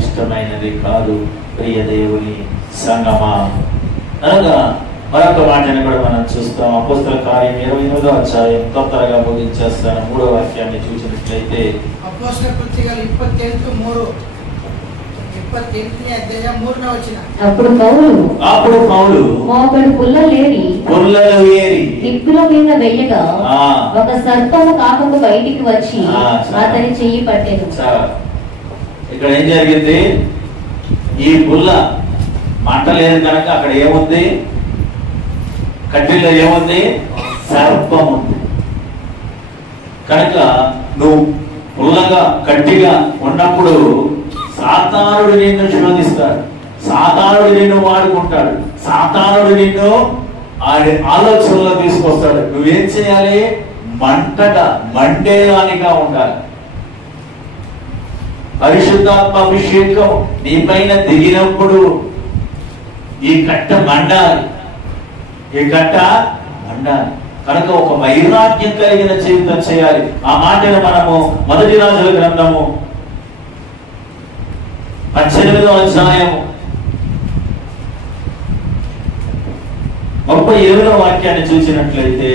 ఇష్టమైనది కాదు, ప్రియ దేవుని సంగమా. అనగా మరొక మాటని కూడా మనం చూస్తాం. అపోస్తల కార్యం 28వ అధ్యాయం తొందరగా ముగించేస్తాను. 3వ వాక్యాన్ని చూసినట్లయితే, అపోస్తల కృత్యాలు 28ನೇ అధ్యాయం 3వ వచనం. అప్పుడు పౌలు మోపెడు పుల్లలు ఏరి నిప్పుల మీద వెయ్యగా ఒక సర్పము కాకుండా బయటికి వచ్చి అతని చెయ్యి పట్టెను. ఇక్కడ ఏం జరిగింది? ఈ పుల్ల మంట లేదు కనుక అక్కడ ఏముంది? కట్టెల్లో ఏముంది? సర్పం ఉంది. కనుక నువ్వు పుల్లగా గట్టిగా ఉన్నప్పుడు సాతానుడు నిన్ను శోధిస్తాడు, సాతానుడు నిన్ను వాడుకుంటాడు, సాతానుడు నిన్ను ఆలోచనలో తీసుకొస్తాడు. నువ్వేం చేయాలి? మంటగా మండేదానిగా ఉండాలి. పరిశుద్ధాత్మ అభిషేకం నీ పైన దిగినప్పుడు ఈ కట్ట మండాలి, ఈ కట్ట మండాలి. కనుక ఒక వైరాగ్యం కలిగిన జీవితం చేయాలి. ఆ మాటను మనము మొదటి రాజుల గ్రంథము 18వ అధ్యాయము 37వ వాక్యాన్ని చూసినట్లయితే,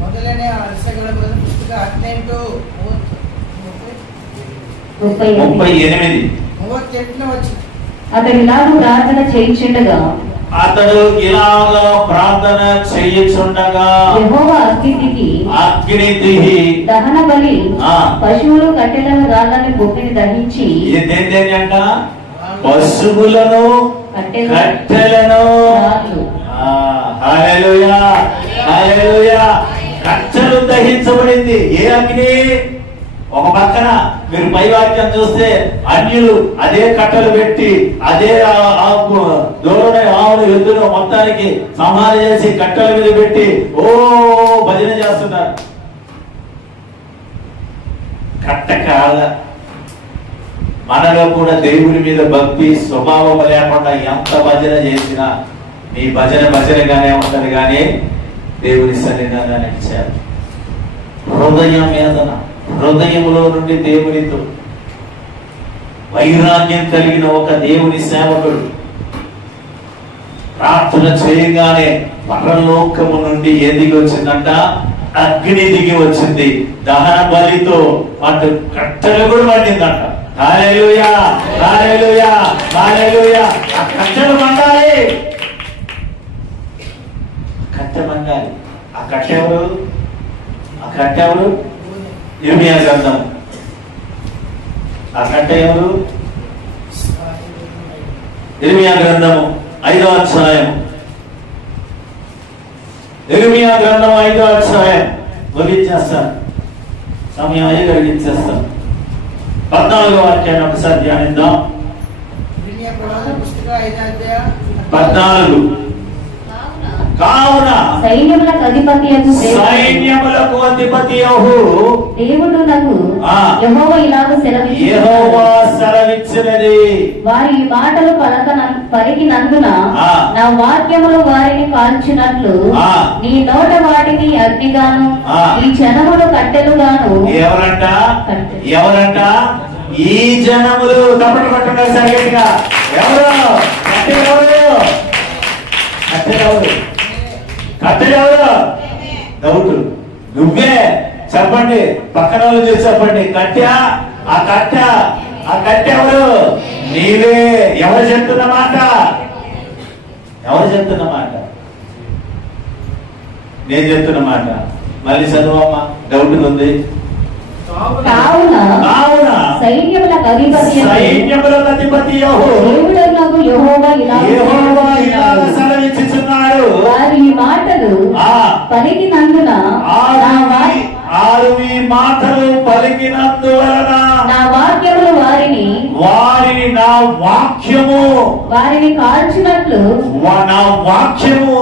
మొదలనే అరసగల పుస్తక 38 వచ్చి అతడు ఇలాగ ప్రార్థన చేయించుండగా యెహోవా అగ్ని దిగి దహన బలి పశువులు కట్టెలను రాళ్ళని బొగ్గిని దహించి ఏంటంట? పశువులను కట్టెలను. హల్లెలూయా, హల్లెలూయా. కట్టెలు దహించబడింది. ఏ అగ్ని? ఒక పక్కన మీరు పై వాక్యం చూస్తే అన్యులు అదే కట్టలు పెట్టి అదే దూరనే ఆవులు ఎద్దులు మొత్తానికి సంహారం చేసి కట్టెల మీద పెట్టి భజన చేస్తున్నారు. కట్ట కాద మనలో కూడా దేవుని మీద భక్తి స్వభావం లేకుండా ఎంత భజన చేసినా నీ భజన భజనగానే ఉంటది కానీ దేవుని సన్నిధానానికి చేరు. హృదయం వేదన, హృదయంలో నుండి దేవునితో వైరాగ్యం కలిగిన ఒక దేవుని సేవకుడు ప్రార్థన చేయగానే పరలోకము నుండి దిగి వచ్చిందంట, అగ్ని దిగి వచ్చింది. దహన బలితో అటు కట్టెలు కూడా మండిందంట. హల్లెలూయా, హల్లెలూయా, హల్లెలూయా. ఆ కట్టెలు మండాలి, కట్టె మండాలి. ఆ కట్టెవరు? ఆ కట్టెవరు? ఇర్మియా గ్రంథం. ఆ కట్టె ఎవరు? ఇర్మియా గ్రంథము 5వ అధ్యాయం. ఇర్మియా గ్రంథం 5వ అధ్యాయం ముగించేస్తాను, సమయం అయ్యి కలిగించేస్తాను. 14వ వాక్యాన్ని ఒకసారి ధ్యానిద్దాం. 14. కావున సైన్యములకు అధిపతియగు దేవుడునకు యెహోవా ఇలాగ సెలవిచ్చినది, వారి ఈ మాటలు పలికినందున నా వాక్యములు వారిని కాల్చినట్లు నీ నోట వాటిని అగ్నిగాను ఈ జనములు కట్టెలుగాను. ఎవరంట? ఎవరంట? ఈ జనములు. తప్పటి పట్టండి సరిగ్గా. ఎవరు? కట్టెలెవరు? కట్టెలెవరు? కట్టెలెవరు? డౌట్ నువ్వే చెప్పండి, పక్కన వాళ్ళు చేసి చెప్పండి. కట్టె? ఆ కట్టె, ఆ కట్టె ఎవరు? నీవే. ఎవరు చెప్తున్నమాట? ఎవరు చెప్తున్నమాట? నేను చెప్తున్నమాట. మళ్ళీ చదువమ్మా, డౌట్ ఉంది. కావున సైన్యములకు అధిపతి దేవుడునకు యెహోవా ఇలాగ సెలవిచ్చుచున్నాడు, వారి ఈ మాటలు పలికినందున పలికినందువలన నా వాక్యములు వారిని కాల్చినట్లు నా వాక్యము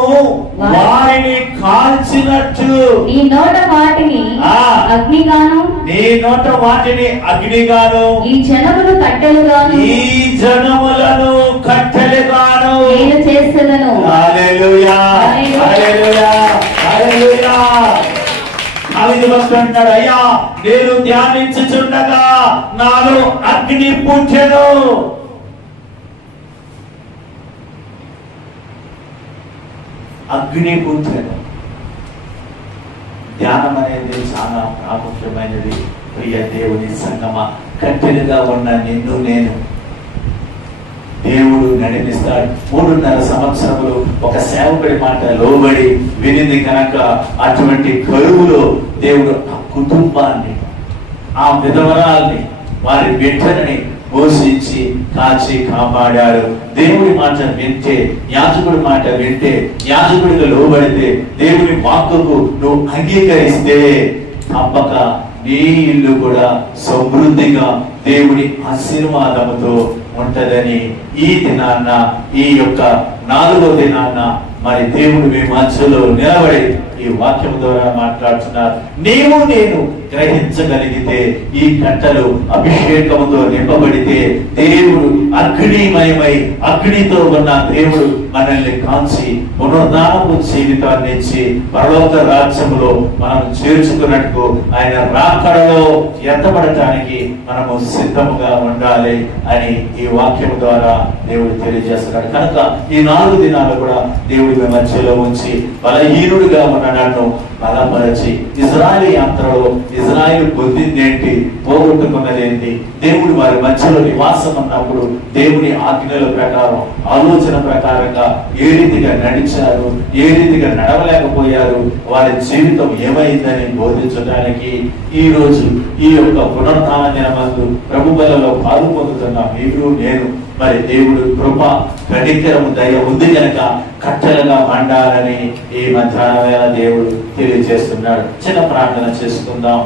వారిని కాల్చినట్లు నీ నోట వాటిని అగ్నిగాను నీ నోట వాటిని అగ్నిగాను ఈ జనములు కట్టెలుగాను ఈ జనములను కట్టెలుగాను నేను చేసేదను. హల్లెలూయా, హల్లెలూయా, హల్లెలూయా. అంటాడు, అయ్యా నేను ధ్యానించుచుండగా నాలో అగ్ని పుట్టెను. అగ్ని పుట్టెను. ధ్యానం అనేది చాలా ప్రాముఖ్యమైనది. ప్రియ దేవుని సంగమ, కట్టెలుగా ఉన్న నిన్ను నేను దేవుడు నడిపిస్తాడు. 3.5 సంవత్సరములు ఒక సేవకుడి మాట లోబడి వినింది కనుక అటువంటి కరువులో దేవుడు ఆ కుటుంబాన్ని, ఆ విధవరాల్ని, వారి బిడ్డలని పోషించి కాచి కాపాడాడు. దేవుడి మాట వింటే, యాజకుడి మాట వింటే, యాజకుడిగా లోబడితే, దేవుని వాక్కుకు నువ్వు అంగీకరిస్తే తప్పక నీ ఇల్లు కూడా సమృద్ధిగా దేవుని ఆశీర్వాదముతో ఉంటదని ఈ దినాన్న, ఈ యొక్క 4వ దినాన్న మరి దేవుడు మీ మధ్యలో నిలబడి ఈ వాక్యం ద్వారా మాట్లాడుతున్నారు. నీవు నేను గ్రహించగలిగితే, ఈ కట్టలు అభిషేకముతో నింపబడితే, దేవుడు అగ్నిమయమై అగ్నితో ఉన్న దేవుడు మనల్ని కాల్చి పునరుద్ధానపు జీవితాన్ని ఇచ్చి పరలోక రాజ్యములో మనం చేర్చుకున్నట్టు ఆయన రాకడలో ఎత్తబడటానికి మనము సిద్ధముగా ఉండాలి అని ఈ వాక్యం ద్వారా దేవుడు తెలియజేస్తున్నాడు. కనుక ఈ 4 దినాలు కూడా దేవుడి మధ్యలో ఉంచి బలహీనుడిగా ఉన్న నన్ను బలపరచి ఇజ్రాయేలు యాత్రలో ఇజ్రాయేలు పొందిందేంటి, పోగొట్టుకున్నదేంటి, దేవుడు వారి మధ్యలో నివాసం ఉన్నప్పుడు దేవుని ఆజ్ఞల ప్రకారం, ఆలోచన ప్రకారంగా ఏ రీతిగా నడిచారు, ఏ రీతిగా నడవలేకపోయారు, వారి జీవితం ఏమైందని బోధించడానికి ఈ రోజు ఈ యొక్క పునరుత్థాన దినమందు ప్రభు బలలో పాలు పొందుతున్న మీరు నేను మరి దేవుడు కృప కనికరము దయ ఉంది కనుక కట్టెలుగా మండాలని ఈ మధ్యాహ్న వేళ దేవుడు తెలియజేస్తున్నాడు. చిన్న ప్రార్థన చేసుకుందాం.